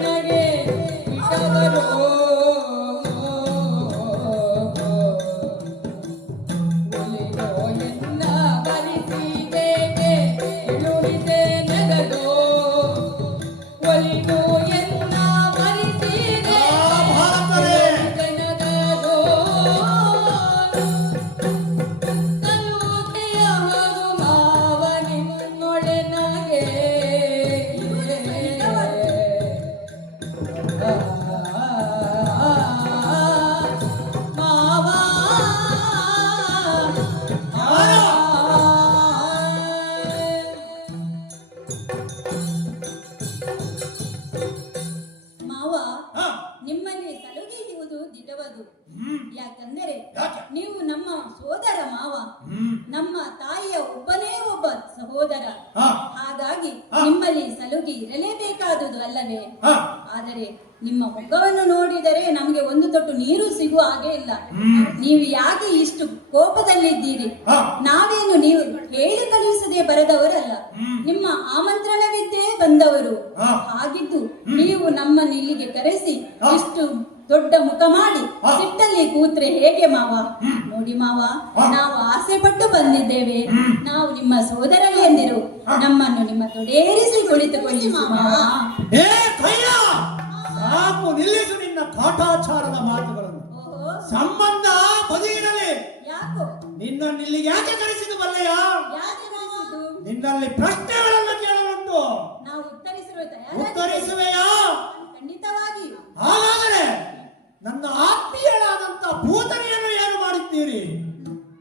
ನಿಲ್ಲುವುದಿಲ್ಲವದು. ಯಾಕಂದರೆ ಯಾಕೆ? ನೀವು ನಮ್ಮ ಸೋದರ ಮಾವ, ಹ್ಮ್. ನಮ್ಮ ತಾಯಿಯ ಒಬ್ಬನೇ ಒಬ್ಬ ಸಹೋದರ. ಹಾ. ಹಾಗಾಗಿ ಹಾ. ನಿಮ್ಮಲ್ಲಿ ಸಲುಗೆ ಇರಲೇಬೇಕಾದುದು ಅಲ್ಲವೇ? ಹಾ. ಆದರೆ ನಿಮ್ಮ ಮುಖವನ್ನು ನೋಡಿದರೆ ನಮಗೆ ಒಂದು ತೊಟ್ಟು ನೀರು ಸಿಗುವ ಹಾಗೆ ಇಲ್ಲ. ಹ್ಮ್. ನೀವು ಯಾಕೆ ಇಷ್ಟು ಕೋಪದಲ್ಲಿದ್ದೀರಿ? ಹಾ. ನಾವೇನು ನೀವು ಹೇಳಿ ಕಳುಹಿಸದೆ ಬರದವರಲ್ಲ, ಹ್ಮ್. ನಿಮ್ಮ ಆಮಂತ್ರಣವಿದ್ದೇ ಬಂದವರು. ಹಾ. ಹಾಗಿದ್ದು ನೀವು ನಮ್ಮನ್ನು ಇಲ್ಲಿಗೆ ಕರೆಸಿ ಹಾ. ಇಷ್ಟು ದೊಡ್ಡ ಮುಖ ಮಾಡಿ ಹಾ. ಸಿಟ್ಟಲ್ಲಿ ಕೂತ್ರೆ ಹೇಗೆ ಮಾವ? ಹ್ಮ್. ನೋಡಿ ಮಾವ, ಹಾ. ನಾವು ಆಸೆ ಪಟ್ಟು ಬಂದಿದ್ದೇವೆ. ಹ್ಮ್. ನಾವು ನಿಮ್ಮ ಸೋದರಳಿಯಂದಿರು. ಹಾ. ನಮ್ಮನ್ನು ನಿಮ್ಮ ತೊಡೇರಿಸಿ ಕುಳಿತುಕೊಳ್ಳಿ ಮಾವ. ಏ ಕೈಲ, ಸಾಕು ನಿಲ್ಲಿಸು ನಿನ್ನ ಕಾಟಾಚಾರದ ಮಾತುಗಳನ್ನು. ಓಹೋ, ಸಂಬಂಧ ಬದಿಗಿರಲಿ. ಯಾಕೋ? ನಿನ್ನನ್ನು ಇಲ್ಲಿಗೆ ಯಾಕೆ ಕರೆಸಿದ್ದು ಬಲ್ಲೆಯ? ಯಾಕೆ ಕಳಿಸಿದ್ದು? ನಿನ್ನಲ್ಲಿ ಪ್ರಶ್ನೆಗಳನ್ನು ಕೇಳಲುಂಟು. ನಾವು ಉತ್ತರಿಸಿರುವ ಉತ್ತರಿಸುವೆಯಾ? ಖಂಡಿತವಾಗಿ. ಹಾಗಾದರೆ ನನ್ನ ಆತ್ಮೀಯಳಾದಂತ ಭೂತನಿಯನ್ನು ಏನು ಮಾಡಿದ್ದೀರಿ?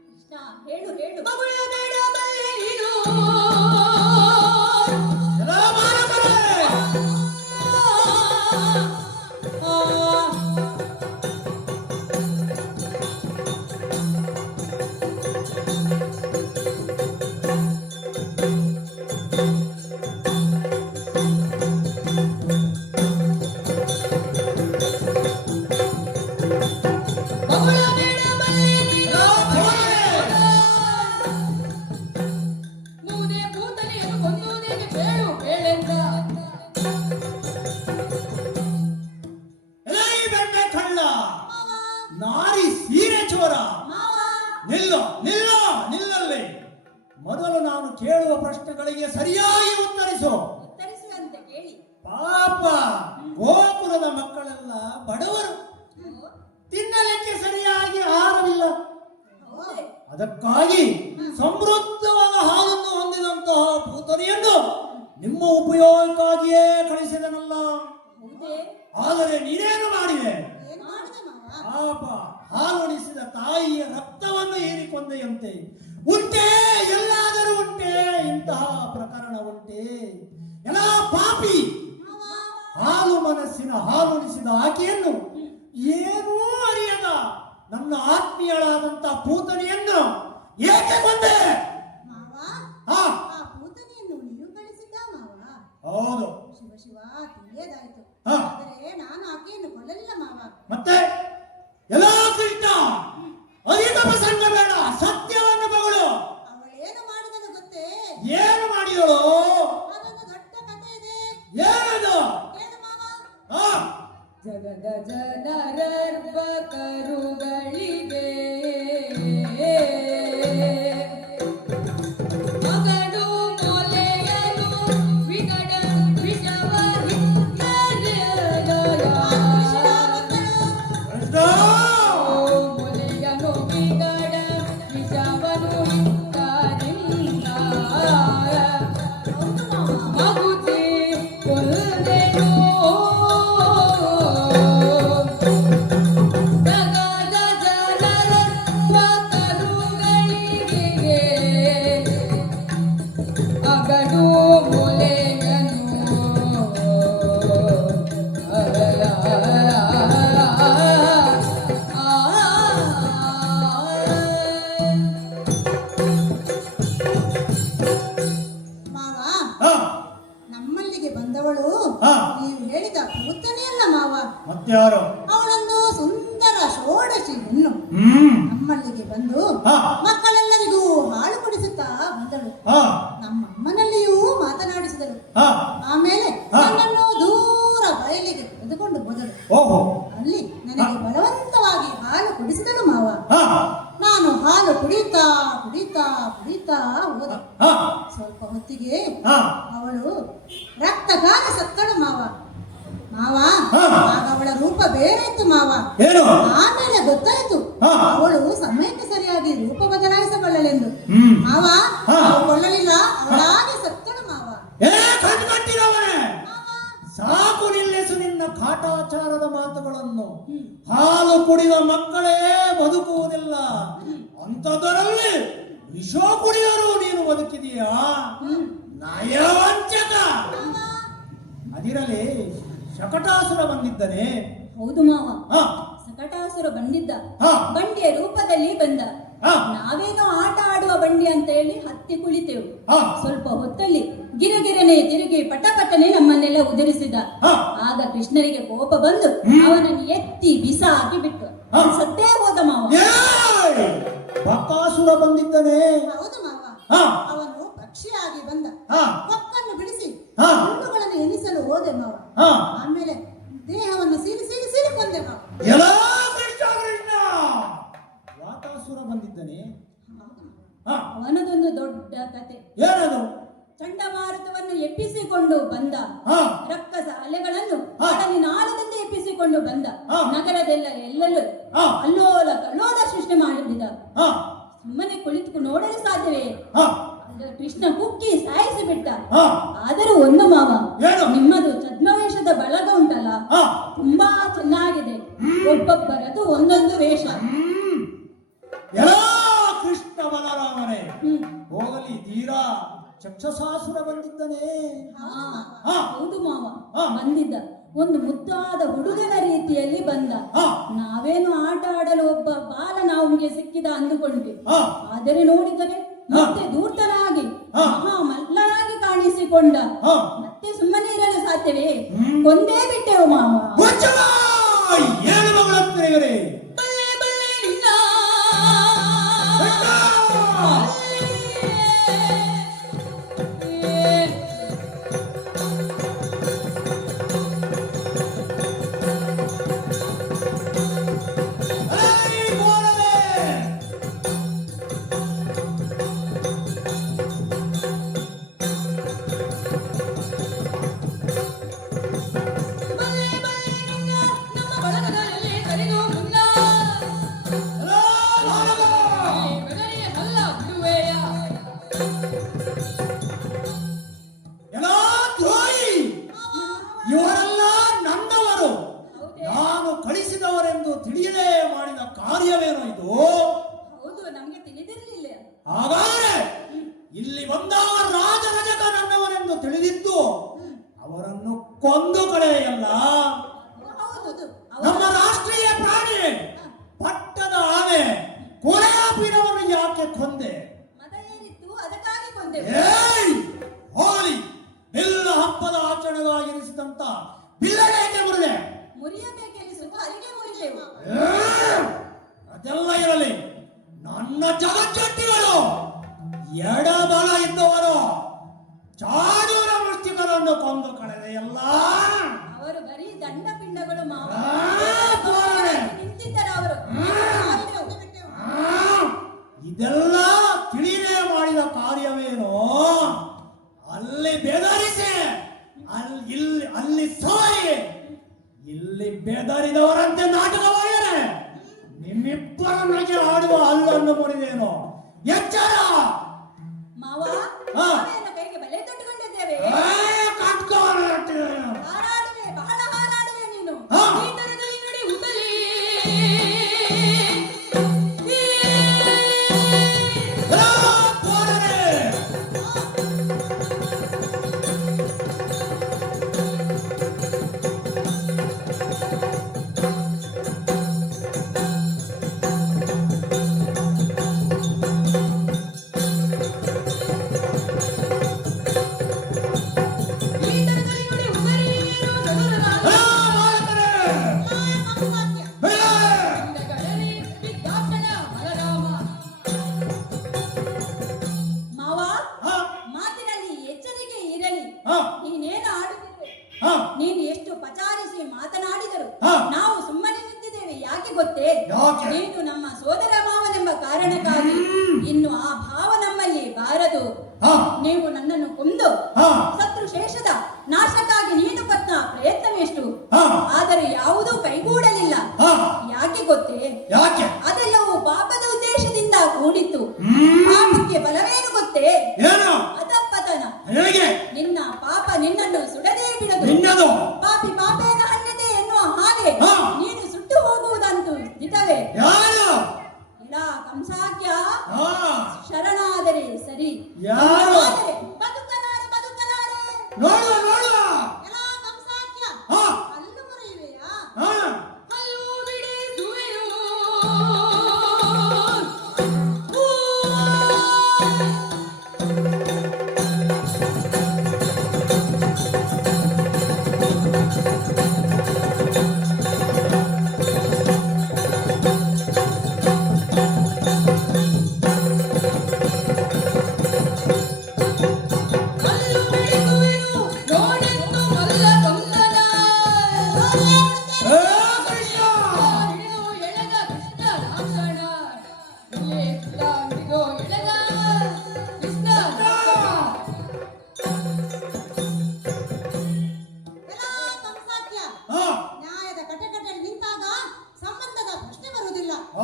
ಕೃಷ್ಣ, ಹೇಳು ಹೇಳು. ಎಲ್ಲ ಬಾಲಕರೇ! ನಾರಿ ಸೀರೆ ಚೋರ, ನಿಲ್ಲ ನಿಲ್ಲ ನಿಲ್ಲಲ್ಲಿ. ಮೊದಲು ನಾನು ಕೇಳುವ ಪ್ರಶ್ನೆಗಳಿಗೆ ಸರಿಯಾಗಿ ಉತ್ತರಿಸು. ಉತ್ತರಿಸುವಂತೆ ಕೇಳಿ. ಪಾಪ, ಗೋಕುಲದ ಮಕ್ಕಳೆಲ್ಲ ಬಡವರು, ತಿನ್ನಲಿಕ್ಕೆ ಸರಿಯಾಗಿ ಆಹಾರವಿಲ್ಲ. ಹೌದೇ? ಅದಕ್ಕಾಗಿ ಸಮೃದ್ಧವಾದ ಹಾಲನ್ನು ಹೊಂದಿದಂತಹ ಭೂತನಿಯನ್ನು ನಿಮ್ಮ ಉಪಯೋಗಕ್ಕಾಗಿಯೇ ಕಳಿಸಿದನಲ್ಲ. ಹೌದೇ? ಆದರೆ ನೀನೇನು ಮಾಡಿದೆ? ಏನ್ ಮಾಡಿದೆ ಮಾವ? ಪಾಪ, ಹಾಲುಣಿಸಿದ ತಾಯಿಯ ರಕ್ತವನ್ನು ಹೀರಿಕೊಂಡೆಯಂತೆ. ಉಂಟೆ, ಎಲ್ಲಾದರೂ ಉಂಟೆ ಇಂತಹ ಪ್ರಕರಣ ಉಂಟೆ? ಎಲ್ಲ ಪಾಪಿ, ಹಾಲು ಮನಸ್ಸಿನ ಹಾಲುಣಿಸಿದ ಆಕೆಯನ್ನು ಏನೂ ಅರಿಯದ ನನ್ನ ಆತ್ಮೀಯಳಾದಂತ ಪೂತನಿಯನ್ನು ಏಕೆ ಕೊಂದೆ? ಮಾವ, ಹಾ, ಆ ಭೂತನಿಯನ್ನು ನೀವು ಕಳಿಸಿದ್ದ ಮಾವ? ಹೌದು. ಶಿವ ಶಿವ, ತಿಳಿಯದಾಯ್ತು. ಹಾ. ಆದರೆ ನಾನು ಆಕೆಯನ್ನು ಕೊಲ್ಲಲಿಲ್ಲ ಮಾವ. ಮತ್ತೆ ಎಲ್ಲ ಕೃಷ್ಣ, ಅಧಿಕ ಪ್ರಸಂಗ ಬೇಡ, ಸತ್ಯವನ್ನು ಮಗಳು. ಅವಳೇನು ಮಾಡಿದಳು ಗೊತ್ತೇ? ಏನು ಮಾಡಿದಳು? ಅದೊಂದು ದೊಡ್ಡ ಕಥೆ ಇದೆ, ಏನದು? ಕೇಳು ಮಾವ. ಹಾ, ಜಗದ ಜನರರ್ವ ಕರುಗಳಿಗೆ ಮಗನು ಮೊಲೆಯನು ವಿಗಡ ವಿಷವಹಿತ್ತರೆ ಕೃಷ್ಣ, ಮೊಲೆಯನು ವಿಗಡ ವಿಷವನು ಹಿತ್ತರಿಂದ ಮಗುತಿ ಕೊಲ್ಲೆನು. ಜಗದ ಜನರತ್ವ ಕರುಗಳಿಗೆ ಅಗಡು ಮೊಲೆಯನು ಮಾವ, ಹಾ, ನಮ್ಮಲ್ಲಿಗೆ ಬಂದವಳು ಹಾ. ನೀವು ಹೇಳಿದ ಭೂತನೆಯಲ್ಲ ಮಾವ. ಮತ್ಯಾರು? ಅವಳೊಂದು ಸುಂದರ ಷೋಡಶಿ ಹೆಣ್ಣು. ನಮ್ಮಲ್ಲಿಗೆ ಬಂದು ಹಾ. ಮಕ್ಕಳೆಲ್ಲರಿಗೂ ಹಾಳು ಕುಡಿಸುತ್ತಾ ಬಂದಳು. ಹಾ, ನಮ್ಮ ಅಮ್ಮನಲ್ಲಿಯೂ ಮಾತನಾಡಿಸಿದಳು. ಹಾ, ಆಮೇಲೆ ಹಾ. ನನ್ನನ್ನು ದೂರ ಬಯಲಿಗೆ ತೆಗೆದುಕೊಂಡು ಹೋದಳು. ಓಹೋ, ಅಲ್ಲಿ ನನಗೆ ಬಲವಂತವಾಗಿ ಹಾಲು ಕುಡಿಸಿದಳು ಮಾವ. ಹಾ, ನಾನು ಹಾಲು ಕುಡಿತಾ ಕುಡಿತಾ ಕುಡಿತಾ ಹೋದೆ. ಹಾ, ಸ್ವಲ್ಪ ಹೊತ್ತಿಗೆ ಹಾ. ಅವಳು ರಕ್ತ ಕಾಲ ಸತ್ತಳು ಮಾವ. ಮಾವ, ಹಾ. ಆಗ ಅವಳ ರೂಪ ಬೇರೆ ಇತ್ತು ಮಾವ. ಏನು? ಆಮೇಲೆ ಗೊತ್ತಾಯ್ತು ಹಾ. ಅವಳು ಸಮಯಕ್ಕೆ ಸರಿಯಾಗಿ ರೂಪ ಬದಲಾಯಿಸಿಕೊಳ್ಳಲೆಂದು. ಹ್ಮ್. ಮಾವ, ಹಾ. ಅವಳು ಕೊಳ್ಳಲಿಲ್ಲ, ಅವಳಾಗಿ ಸತ್ತಳು ಮಾವ. ಏ ಕಟ್ಕಟ್ಟಿರವನೇ, ಸಾಕು ನಿಲ್ಲಿಸು ನಿನ್ನ ಕಾಟಾಚಾರದ ಮಾತುಗಳನ್ನು. ಹಾಲು ಕುಡಿದ ಮಕ್ಕಳೇ ಬದುಕುವುದಿಲ್ಲ, ಅಂಥದರಲ್ಲಿ ವಿಷ ಕುಡಿಯರು ನೀನು ಬದುಕಿದೀಯಾ? ನಯವಂಚಕ. ಅದಿರಲಿ, ಶಕಟಾಸುರ ಬಂದಿದ್ದನೆ. ಹೌದು ಮಾವ. ಹಾ, ಸಕಟಾಸುರ ಬಕಾಸುರ ಬಂದಿದ್ದ ಹಾ. ಬಂಡಿಯ ರೂಪದಲ್ಲಿ ಬಂದ. ಹಾ. ನಾವೇನೋ ಆಟ ಆಡುವ ಬಂಡಿ ಅಂತ ಹೇಳಿ ಹತ್ತಿ ಕುಳಿತೆವು. ಹಾ. ಸ್ವಲ್ಪ ಹೊತ್ತಲ್ಲಿ ಗಿರಗಿರನೆ ತಿರುಗಿ ಪಟಪಟನೆ ನಮ್ಮನ್ನೆಲ್ಲ ಉದುರಿಸಿದ. ಹಾ. ಆಗ ಕೃಷ್ಣರಿಗೆ ಕೋಪ ಬಂದು ಅವನನ್ನು ಎತ್ತಿ ಬಿಸಾಕಿ ಬಿಟ್ಟು ಹಾ. ಸತ್ತೇ ಹೋದ ಮಾವ. ಏಯ್! ಬಕಾಸುರ ಬಂದಿದ್ದಾನೆ. ಹೌದು ಮಾವ. ಹಾ. ಅವನು ಪಕ್ಷಿಯಾಗಿ ಬಂದ. ಹಾ. ಕೊಕ್ಕನ್ನು ಬಿಡಿಸಿ ಹಾ. ಹುಲ್ಲುಗಳನ್ನು ಎನಿಸಲು ಹೋದೆ ಮಾವ. ಹಾ. ಆಮೇಲೆ ದೇಹವನ್ನು ಸೀಳಿ ಸೀಳಿ ಸೀಳಿ ಕೊಂದೆ ಮಾವ. ಎಲ್ಲ ಕೃಷ್ಣ ಕೃಷ್ಣ ವಾತಾಸುರ ಬಂದಿದ್ದಾನೆ. ಹಾ. ಅವನದೊಂದು ದೊಡ್ಡ ಕತೆ. ಏನದು? ಚಂಡಮಾರುತವನ್ನು ಎಬ್ಬಿಸಿಕೊಂಡು ಬಂದ. ಹಾ. ರಕ್ಕಸ ಅಲೆಗಳನ್ನು ಹಾ. ಕಡಲಿನಾಳದಿಂದ ಎಬ್ಬಿಸಿಕೊಂಡು ಬಂದ. ಹಾ. ನಗರದೆಲ್ಲ ಎಲ್ಲೆಲ್ಲೂ ಹಾ. ಅಲ್ಲೋಲ ಕಲ್ಲೋಲ ಸೃಷ್ಟಿ ಮಾಡಿದ. ಹಾ. ಸುಮ್ಮನೆ ಕುಳಿತು ನೋಡಲು ಸಾಧ್ಯವೇ? ಹಾ. ಕೃಷ್ಣ ಕುಕ್ಕಿ ಸಾಯಿಸಿ ಬಿಟ್ಟ. ಹಾ. ಆದರೂ ಒಂದು ಮಾವ, ಏನು? ನಿಮ್ಮದು ಛದ್ಮವೇಷದ ಬಳಗ ಉಂಟಲ್ಲ, ಹಾ. ತುಂಬಾ ಚೆನ್ನಾಗಿದೆ. ಒಬ್ಬೊಬ್ಬರದು ಒಂದೊಂದು ವೇಷ. ಎಲ್ಲ ಕೃಷ್ಣ ಬಲರಾಮನೇ. ಹ್ಮ್. ಹೋಗಲಿ ತೀರಾ ಚಕ್ಷಸಾಸುರ ಬಂದಿದ್ದಾನೆ. ಹಾ. ಹಾ. ಹೌದು ಮಾವ, ಹಾ. ಬಂದಿದ್ದ. ಒಂದು ಮುದ್ದಾದ ಹುಡುಗನ ರೀತಿಯಲ್ಲಿ ಬಂದ. ಹಾ. ನಾವೇನು ಆಟ ಆಡಲು ಒಬ್ಬ ಬಾಲ ನಮಗೆ ಸಿಕ್ಕಿದ ಅಂದುಕೊಂಡ್ವಿ. ಹಾ. ಆದರೆ ನೋಡಿದರೆ ಮತ್ತೆ ಧೂರ್ತನಾಗಿ ಹಾ. ಮಹಾ ಮಲ್ಲನಾಗಿ ಕಾಣಿಸಿಕೊಂಡ. ಹಾ. ಮತ್ತೆ ಸುಮ್ಮನೆ ಇರಲು ಸಾಧ್ಯವೇ? ಕೊಂದೇ ಬಿಟ್ಟೆವು ಮಾವ. ಬಚ್ಚಲ! ಏನು ಮಗಳಂತೆ ಇವರೇ? ಇವರೆಲ್ಲ ನನ್ನವರು, ನಾನು ಕಳಿಸಿದವರೆಂದು ತಿಳಿಯಲೇ ಮಾಡಿದ ಕಾರ್ಯವೇನೋ ಇದು? ಹೌದು, ನಮ್ಗೆ ತಿಳಿದಿರಲಿಲ್ಲ. ಹಾಗಾದರೆ ಇಲ್ಲಿ ಬಂದವ ರಾಜರಜಕ ನನ್ನವರೆಂದು ತಿಳಿದಿದ್ದು ಅವರನ್ನು ಕೊಂದು ಕಳೆಯಲ್ಲ. ಹೌದು, ನಮ್ಮ ರಾಷ್ಟ್ರೀಯ ಪ್ರಾಣಿ ಪಟ್ಟದ ಆನೆ ಕುರೆಯಾಪಿನವನ್ನು ಯಾಕೆ ಕೊಂದೆ? ಮದ ಏರಿತ್ತು, ಅದಕ್ಕಾಗಿ ಕೊಂದೆವು. ಏಯ್! ಹೋಗಲಿ, ಬಿಲ್ಲ ಹಬ್ಬದ ಆಚರಣೆಗಾಗಿರಿಸಿದಂತ ಬಿಲ್ಲನೇಕೆ ಮುರಿದೆ? ಮುರಿಯಬೇಕೆನಿಸುತ್ತ ಅಲ್ಲಿಗೆ ಮುರಿದೆವು. ಅದೆಲ್ಲ ಇರಲಿ, ನನ್ನ ಜಗಜ್ಜಟ್ಟಿಗಳು ಎಡಬಲ ಇದ್ದವರು ಚಾಡೂರ ಮುಷ್ಟಿಕರನ್ನು ಕೊಂದು ಕಳೆದೆಯಲ್ಲ. ಅವರು ಬರೀ ದಂಡ ಪಿಂಡಗಳು ಮಾವ. ಪೋರಾಡೆ. ನಿಂತಿದ್ದರು ಅವರು. ಇದೆಲ್ಲ ತಿಳಿದೇ ಮಾಡಿದ ಕಾರ್ಯವೇನೋ? ಅಲ್ಲಿ ಬೆದರಿಸಿ, ಅಲ್ಲಿ ಸೋರಿ, ಇಲ್ಲಿ ಬೆದರಿದವರಂತೆ ನಾಟಕವಾದರೆ ನಿಮ್ಮಿಬ್ಬರೊಳಗೆ ಆಡುವ ಹಲ್ಲನ್ನು ಮುರಿದೇನೋ? ಎಚ್ಚರ! ಮಾವ, ಹಾ. ನಾವೇನು ಕೈಗೆ ಬಲೆ ತೊಟ್ಟುಕೊಂಡಿದ್ದೇವೆ? ಹಾರಾಡುವೆ, ಬಹಳ ಹಾರಾಡುವೆ ನೀನು. ಹಾ. ಈ ತರದಲ್ಲಿ ನೋಡಿ ಉದಲಿ. ಮಾವ, ಹಾ. ಮಾತಿನಲ್ಲಿ ಎಚ್ಚರಿಕೆ ಇರಲಿ. ಹಾ. ನೀನೇನು ಆಡುತ್ತಿರುವೆ? ಹಾ. ನೀನು ಎಷ್ಟು ಪಚಾರಿಸಿ ಮಾತನಾಡಿದರು ಹಾ. ನಾವು ಸುಮ್ಮನೆ ನಿಂತಿದ್ದೇವೆ. ಯಾಕೆ ಗೊತ್ತೇ? ಯಾಕೆ? ನೀನು ನಮ್ಮ ಸೋದರ ಮಾವನೆಂಬ ಕಾರಣಕ್ಕಾಗಿ. ಇನ್ನು ಆ ಭಾವ ನಮ್ಮಲ್ಲಿ ಬಾರದು. ಹಾ. ನೀವು ನನ್ನನ್ನು ಕೊಂದು ಹಾ. ಶತ್ರು ಶೇಷದ ನಾಶಕ್ಕಾಗಿ ನೀನು ಪಟ್ಟ ಪ್ರಯತ್ನವೆಷ್ಟು? ಹಾ. ಆದರೆ ಯಾವುದೂ ಕೈಗೂಡಲಿಲ್ಲ. ಹಾ. ಯಾಕೆ ಗೊತ್ತೇ? ಯಾಕೆ? ಅದೆಲ್ಲವೂ ಪಾಪದ ಉದ್ದೇಶದಿಂದ ಕೂಡಿತ್ತು. ಪಾಪಕ್ಕೆ ಫಲವೇನು ಗೊತ್ತೇ? ಏನು? ಅಧಪತನ. ಹೇಗೆ? ನಿನ್ನ ಪಾಪ ನಿನ್ನನ್ನು ಸುಡದೇ ಬಿಡದು. ನಿನ್ನದು? ಪಾಪಿ ಪಾಪೇನ ಹನ್ಯತೆ ಎನ್ನುವ ಹಾಗೆ ಹಾ. ನೀನು ಸುಟ್ಟು ಹೋಗುವುದಂತೂ ದಿಟವೇ. ಯಾರು? ಇಲ್ಲ ಕಂಸಾಖ್ಯ, ಹಾ. ಶರಣಾದರೆ ಸರಿ. ಯಾರು? ಆದರೆ ಬದುಕಲಾರೆ, ಬದುಕಲಾರೆ. ನೋಡುವ ನೋಡುವ. ಎಲ್ಲ ಕಂಸಾಖ್ಯ ಹಾ. ಹಲ್ಲು ಮುರಿಯುವೆಯಾ? ಹಾ. ಹಲ್ಲು ಬಿಡಿಸುವೆಯೋ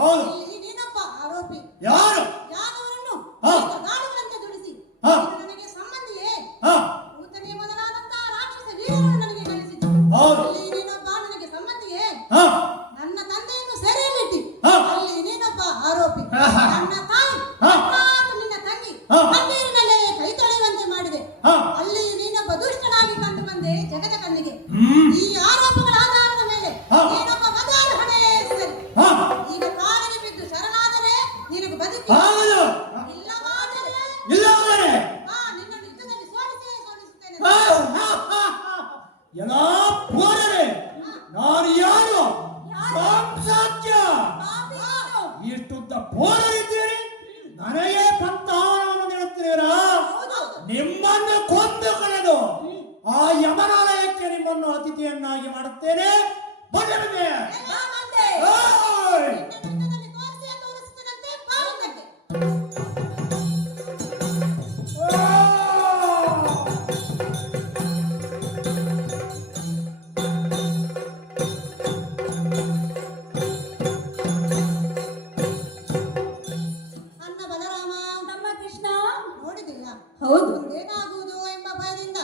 ಹೌದು. ಇಲ್ಲಿ ನೀನೊಬ್ಬ ಆರೋಪಿ. ಯಾರು? ಯಾದವರನ್ನು ಹಾ. ಗಾಳಿಗಳಂತೆ ದುಡಿಸಿ ಹಾ. ನೀನು ನನಗೆ ಸಂಬಂಧಿಯೇ? ಹಾ. ಭೂತನಿಯ ಮೊದಲಾದಂತಹ ರಾಕ್ಷಸ ವೀರರನ್ನು ನನಗೆ ಕಳಿಸಿತು. ಹೌದು. ಅಲ್ಲಿ ನೀನೊಬ್ಬ ನನಗೆ ಸಂಬಂಧಿಯೇ? ಹಾ. ನನ್ನ ತಂದೆಯನ್ನು ಸೆರೆಯಲ್ಲಿಟ್ಟಿ ಹಾ. ಅಲ್ಲಿ ನೀನೊಬ್ಬ ಆರೋಪಿ. ಹಾ, ಹಾ. ನನ್ನ ತಾಯಿ ಹಾ. ಮತ್ತು ನಿನ್ನ ತಂಗಿ ಹಾ. ಕಣ್ಣೀರಿನಲ್ಲೇ ಕೈ ತೊಳೆಯುವಂತೆ ಮಾಡಿದೆ. ಹಾ. ಅಲ್ಲಿ ನೀನೊಬ್ಬ ದುಷ್ಟನಾಗಿ ಕಂಡು ಬಂದೆ ಜಗದ ಕಣ್ಣಿಗೆ. ಈ ಆರೋಪಗಳ ಆಧಾರದ ಮೇಲೆ ಹಾ. ನೀನೊಬ್ಬ ಮದಾರ್ಹಣೆ ಸರಿ. ಹಾ. ಈಗ ಕಾಲಿಗೆ ಬಿದ್ದು ಶರಣಾದರೆ ನಿನಗೆ ಬದುಕಿ, ಹೌದು. ಇಲ್ಲವಾದರೆ ಇಲ್ಲವಾದರೆ ನಿನ್ನ ಯುದ್ಧದಲ್ಲಿ ಸೋಲಿಸುತ್ತೇನೆ. ಎಲ್ಲ ಪೋರರೆ ನಾನು ಯಾರು? ಸಾಮ್ರಾಜ್ಯ. ಇಷ್ಟುದ್ದ ಪೋರರಿದ್ದೀರಿ, ನನಗೆ ಪಂಥವನ್ನು ನೀಡುತ್ತೀರಾ? ನಿಮ್ಮನ್ನು ಕೊಂದು ಕಳೆದು ಆ ಯಮನಾಲಯಕ್ಕೆ ನಿಮ್ಮನ್ನು ಅತಿಥಿಯನ್ನಾಗಿ ಮಾಡುತ್ತೇನೆ. ಬನ್ನಿ ಬನ್ನಿ. ಓಯ್! ಯುದ್ಧದಲ್ಲಿ ತೋರಿಸುತ್ತೇನಂತೆ ಬಾವುಟಕ್ಕೆ. ಅನ್ನ ಬಲರಾಮ ನಮ್ಮ ಕೃಷ್ಣ. ನೋಡಿದಿಲ್ಲ ಹೌದು. ಏನಾಗುವುದು ಎಂಬ ಭಯದಿಂದ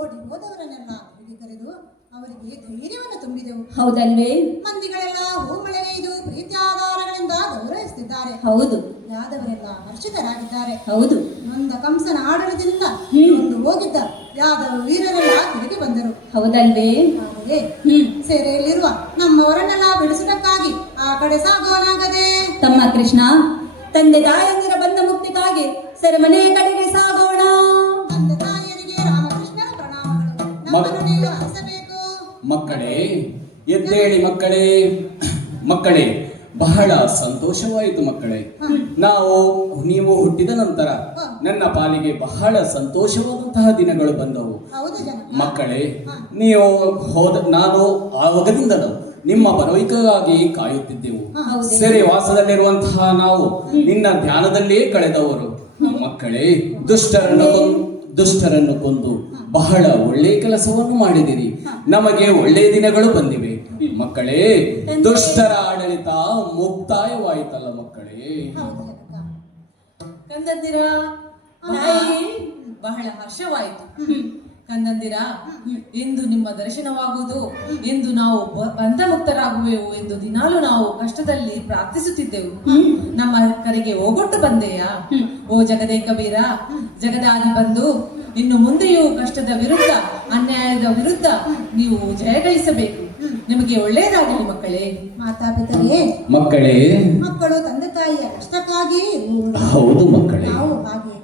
ಓಡಿ ಹೋದವರನ್ನೆಲ್ಲ ಹಿಡಿಕರೆದು ಅವರಿಗೆ ಧೈರ್ಯವನ್ನು ತುಂಬಿದೆವು. ಹೌದಲ್ವೇ? ಮಂದಿಗಳೆಲ್ಲ ಹೂಮಳೆ ಇದು ಪ್ರೀತ್ಯಾಧಾರಗಳಿಂದ ಗೌರವಿಸುತ್ತಿದ್ದಾರೆ. ಹೌದು. ಯಾದವರೆಲ್ಲ ಹರ್ಷಿತರಾಗಿದ್ದಾರೆ. ಹೌದು. ನೊಂದ ಕಂಸನ ಆಡಳಿತದಿಂದ ಒಂದು ಹೋಗಿದ್ದ ಯಾದವ ವೀರರೆಲ್ಲ ತಿರುಗಿ ಬಂದರು. ಹೌದಲ್ವೇ? ಆದರೆ ಸೆರೆಯಲ್ಲಿರುವ ನಮ್ಮವರನ್ನೆಲ್ಲ ಬಿಡಿಸುವುದಕ್ಕಾಗಿ ಆ ಕಡೆ ಸಾಗೋನಾಗದೆ. ತಮ್ಮ ಕೃಷ್ಣ, ತಂದೆ ತಾಯಂದಿರ ಬಂಧ ಮುಕ್ತಿಗಾಗಿ ಸೆರೆಮನೆಯ ಕಡೆಗೆ ಸಾಗೋಣ. ತಂದೆ ತಾಯಿಯರಿಗೆ ರಾಮಕೃಷ್ಣರ ಪ್ರಣಾಮಗಳು. ನಮ್ಮನ್ನು ನೀವು ಹರಿಸಬೇಕು. ಮಕ್ಕಳೇ ಎದ್ದೇಳಿ ಮಕ್ಕಳೇ. ಮಕ್ಕಳೇ ಬಹಳ ಸಂತೋಷವಾಯಿತು ಮಕ್ಕಳೇ. ನೀವು ಹುಟ್ಟಿದ ನಂತರ ನನ್ನ ಪಾಲಿಗೆ ಬಹಳ ಸಂತೋಷವಾದಂತಹ ದಿನಗಳು ಬಂದವು. ಹೌದು ಜನ. ಮಕ್ಕಳೇ ನೀವು ನಾನು ಆವಾಗದಿಂದಲೂ ನಿಮ್ಮ ಬರುವಿಕೆಗಾಗಿ ಕಾಯುತ್ತಿದ್ದೆವು. ಸೆರೆ ವಾಸದಲ್ಲಿರುವಂತಹ ನಾವು ನಿನ್ನ ಧ್ಯಾನದಲ್ಲೇ ಕಳೆದವರು. ಮಕ್ಕಳೇ ದುಷ್ಟರನ್ನು ಕೊಂದು ಬಹಳ ಒಳ್ಳೆ ಕೆಲಸವನ್ನು ಮಾಡಿದಿರಿ. ನಮಗೆ ಒಳ್ಳೆ ದಿನಗಳು ಬಂದಿವೆ. ಮಕ್ಕಳೇ ದುಷ್ಟರ ಆಡಳಿತ ಮುಕ್ತಾಯವಾಯಿತಲ್ಲ ಮಕ್ಕಳೇ. ಕಂದಂದಿರ ತಾಯಿ ಬಹಳ ಹರ್ಷವಾಯಿತು. ಕಂದಂದಿರ, ಎಂದು ನಿಮ್ಮ ದರ್ಶನವಾಗುವುದು, ಎಂದು ನಾವು ಬಂಧ ಮುಕ್ತರಾಗುವೆವು ಎಂದು ದಿನಾಲು ನಾವು ಕಷ್ಟದಲ್ಲಿ ಪ್ರಾರ್ಥಿಸುತ್ತಿದ್ದೆವು. ನಮ್ಮ ಕರೆಗೆ ಓಗೊಟ್ಟು ಬಂದೆಯಾ? ಓ ಜಗದೇಕ ವೀರ, ಜಗದಾದಿ ಬಂದು ಇನ್ನು ಮುಂದೆಯೂ ಕಷ್ಟದ ವಿರುದ್ಧ, ಅನ್ಯಾಯದ ವಿರುದ್ಧ ನೀವು ಜಯಗಳಿಸಬೇಕು. ನಿಮಗೆ ಒಳ್ಳೆಯದಾಗಲಿ ಮಕ್ಕಳೇ. ಮಾತಾಪಿತರೇ, ಮಕ್ಕಳೇ ಮಕ್ಕಳು ತಂದೆ ತಾಯಿಯ ಕಷ್ಟಕ್ಕಾಗಿ ಹೌದು ಮಕ್ಕಳೇ. ನಾವು ಹಾಗೆ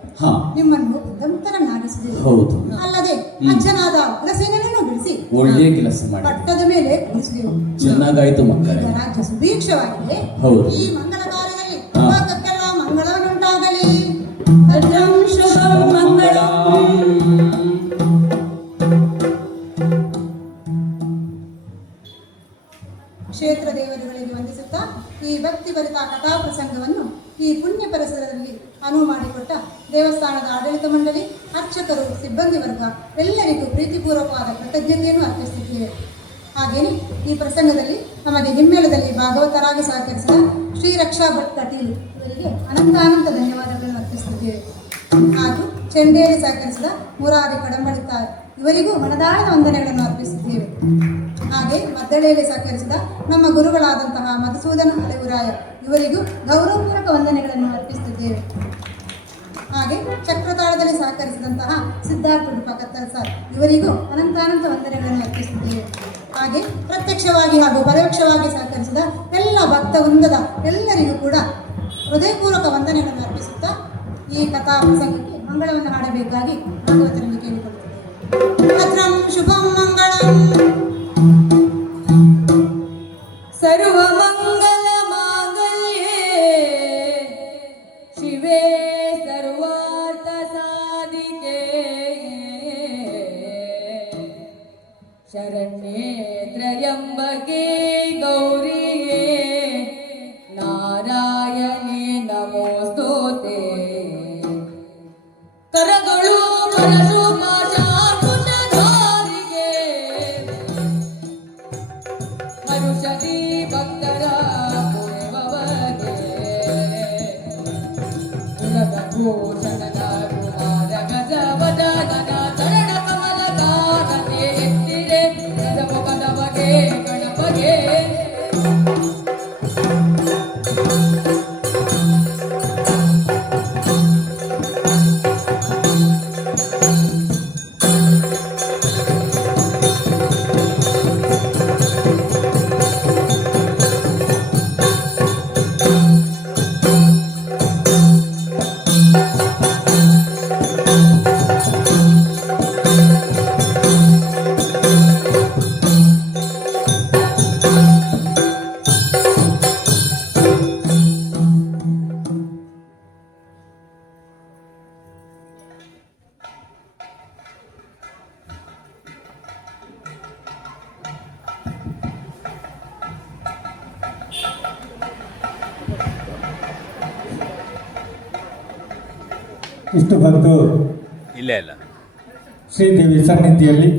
ನಿಮ್ಮನ್ನು ಬುದ್ಧಂತರನ್ನಾಗಿಸಿದೆವು. ಹೌದು. ಅಲ್ಲದೆ ಅಜ್ಜನಾದ ಉಗ್ರಸೇನನನ್ನು ಬಿಡಿಸಿ ಒಳ್ಳೆಯ ಕೆಲಸ ಮಾಡಿ ಪಟ್ಟದ ಮೇಲೆ ಕೂರಿಸಿದೆವು. ಚೆನ್ನಾಗಾಯ್ತು ಮಕ್ಕಳೇ. ಈಗ ರಾಜ್ಯ ಸುಭೀಕ್ಷವಾಗಿದೆ. ಹೌದು. ಈ ಮಂಗಲ ಕಾರ್ಯದಲ್ಲಿ ಲೋಕಕ್ಕೆಲ್ಲ ಮಂಗಳವನ್ನುಂಟಾಗಲಿ. ಭದ್ರಂ ಶುಭಂ ಮಂಗಳಂ. ಕ್ಷೇತ್ರ ದೇವರುಗಳಿಗೆ ವಂದಿಸುತ್ತಾ ಈ ಭಕ್ತಿಭರಿತ ಕಥಾ ಪ್ರಸಂಗವನ್ನು ಈ ಪುಣ್ಯ ಪರಿಸರದಲ್ಲಿ ಅನುವು ಮಾಡಿಕೊಟ್ಟ ದೇವಸ್ಥಾನದ ಆಡಳಿತ ಮಂಡಳಿ, ಅರ್ಚಕರು, ಸಿಬ್ಬಂದಿ ವರ್ಗ ಎಲ್ಲರಿಗೂ ಪ್ರೀತಿಪೂರ್ವಕವಾದ ಕೃತಜ್ಞತೆಯನ್ನು ಅರ್ಪಿಸುತ್ತಿದ್ದೇವೆ. ಹಾಗೆಯೇ ಈ ಪ್ರಸಂಗದಲ್ಲಿ ನಮಗೆ ಹಿಮ್ಮೇಳದಲ್ಲಿ ಭಾಗವತರಾಗಿ ಸಹಕರಿಸಿದ ಶ್ರೀ ರಕ್ಷಾ ಭಟ್ ಕಟೀಲು ಇವರಿಗೆ ಅನಂತ ಧನ್ಯವಾದಗಳನ್ನು ಅರ್ಪಿಸುತ್ತಿದ್ದೇವೆ. ಹಾಗೂ ಚೆಂಡೇರಿ ಸಹಕರಿಸಿದ ಮುರಾರಿ ಕಡಂಬಳಿತ ಇವರಿಗೂ ಮನದಾಳದ ವಂದನೆಗಳನ್ನು ಅರ್ಪಿಸುತ್ತೇವೆ. ಹಾಗೆ ಮದ್ದಳೆಯಲ್ಲಿ ಸಹಕರಿಸಿದ ನಮ್ಮ ಗುರುಗಳಾದಂತಹ ಮಧುಸೂದನ ಅಲೆವುರಾಯ ಇವರಿಗೂ ಗೌರವಪೂರ್ವಕ ವಂದನೆಗಳನ್ನು ಅರ್ಪಿಸುತ್ತಿದ್ದೇವೆ. ಹಾಗೆ ಚಕ್ರತಾಳದಲ್ಲಿ ಸಹಕರಿಸಿದಂತಹ ಸಿದ್ಧಾರ್ಥ ಉಡುಪಕತ್ತರ್ ಸರ್ ಇವರಿಗೂ ಅನಂತ ವಂದನೆಗಳನ್ನು ಅರ್ಪಿಸುತ್ತೇವೆ. ಹಾಗೆ ಪ್ರತ್ಯಕ್ಷವಾಗಿ ಹಾಗೂ ಪರೋಕ್ಷವಾಗಿ ಸಹಕರಿಸಿದ ಎಲ್ಲ ಭಕ್ತ ವೃಂದದ ಎಲ್ಲರಿಗೂ ಕೂಡ ಹೃದಯಪೂರ್ವಕ ವಂದನೆಗಳನ್ನು ಅರ್ಪಿಸುತ್ತಾ ಈ ಕಥಾ ಪ್ರಸಂಗಕ್ಕೆ ಮಂಗಳವನ್ನು ಹಾಡಬೇಕಾಗಿ ಭಾಗವತರಲ್ಲಿ ಕೇಳಿಕೊಳ್ಳುತ್ತೇವೆ. ಭದ್ರಂ ಶುಭಂ ಮಂಗಳಂ. ಸರ್ವಮಂಗಲ ಮಾಂಗಲ್ಯೇ ಶಿವೇ ಸರ್ವಾರ್ಥ ಸಾಧಿಕೆ ಶರಣ್ಯೇ ತ್ರಯಂಬಕೆ ಗೌರಿಯೇ ನಾರಾಯಣಿ ನಮೋಸ್ತುತೆ. ಕರಗಳು ಕಲಸು ಮಾಚಾಕುಶಧಾರಿಗೆ ಹರುಷದಿ ಭಕ್ತರ ಭೂಷಣದ ಕುಮಾರ ಗಜ ವದನನ ಚರಣ ಕಮಲಕಾರನೆ ಎತ್ತಿರೆ ಗಜಮುಖದ ಬಗೆ ಗಣಪಗೆ ಇಷ್ಟು ಬಂದು ಇಲ್ಲ ಇಲ್ಲ ಶ್ರೀದೇವಿ ಸನ್ನಿಧಿಯಲ್ಲಿ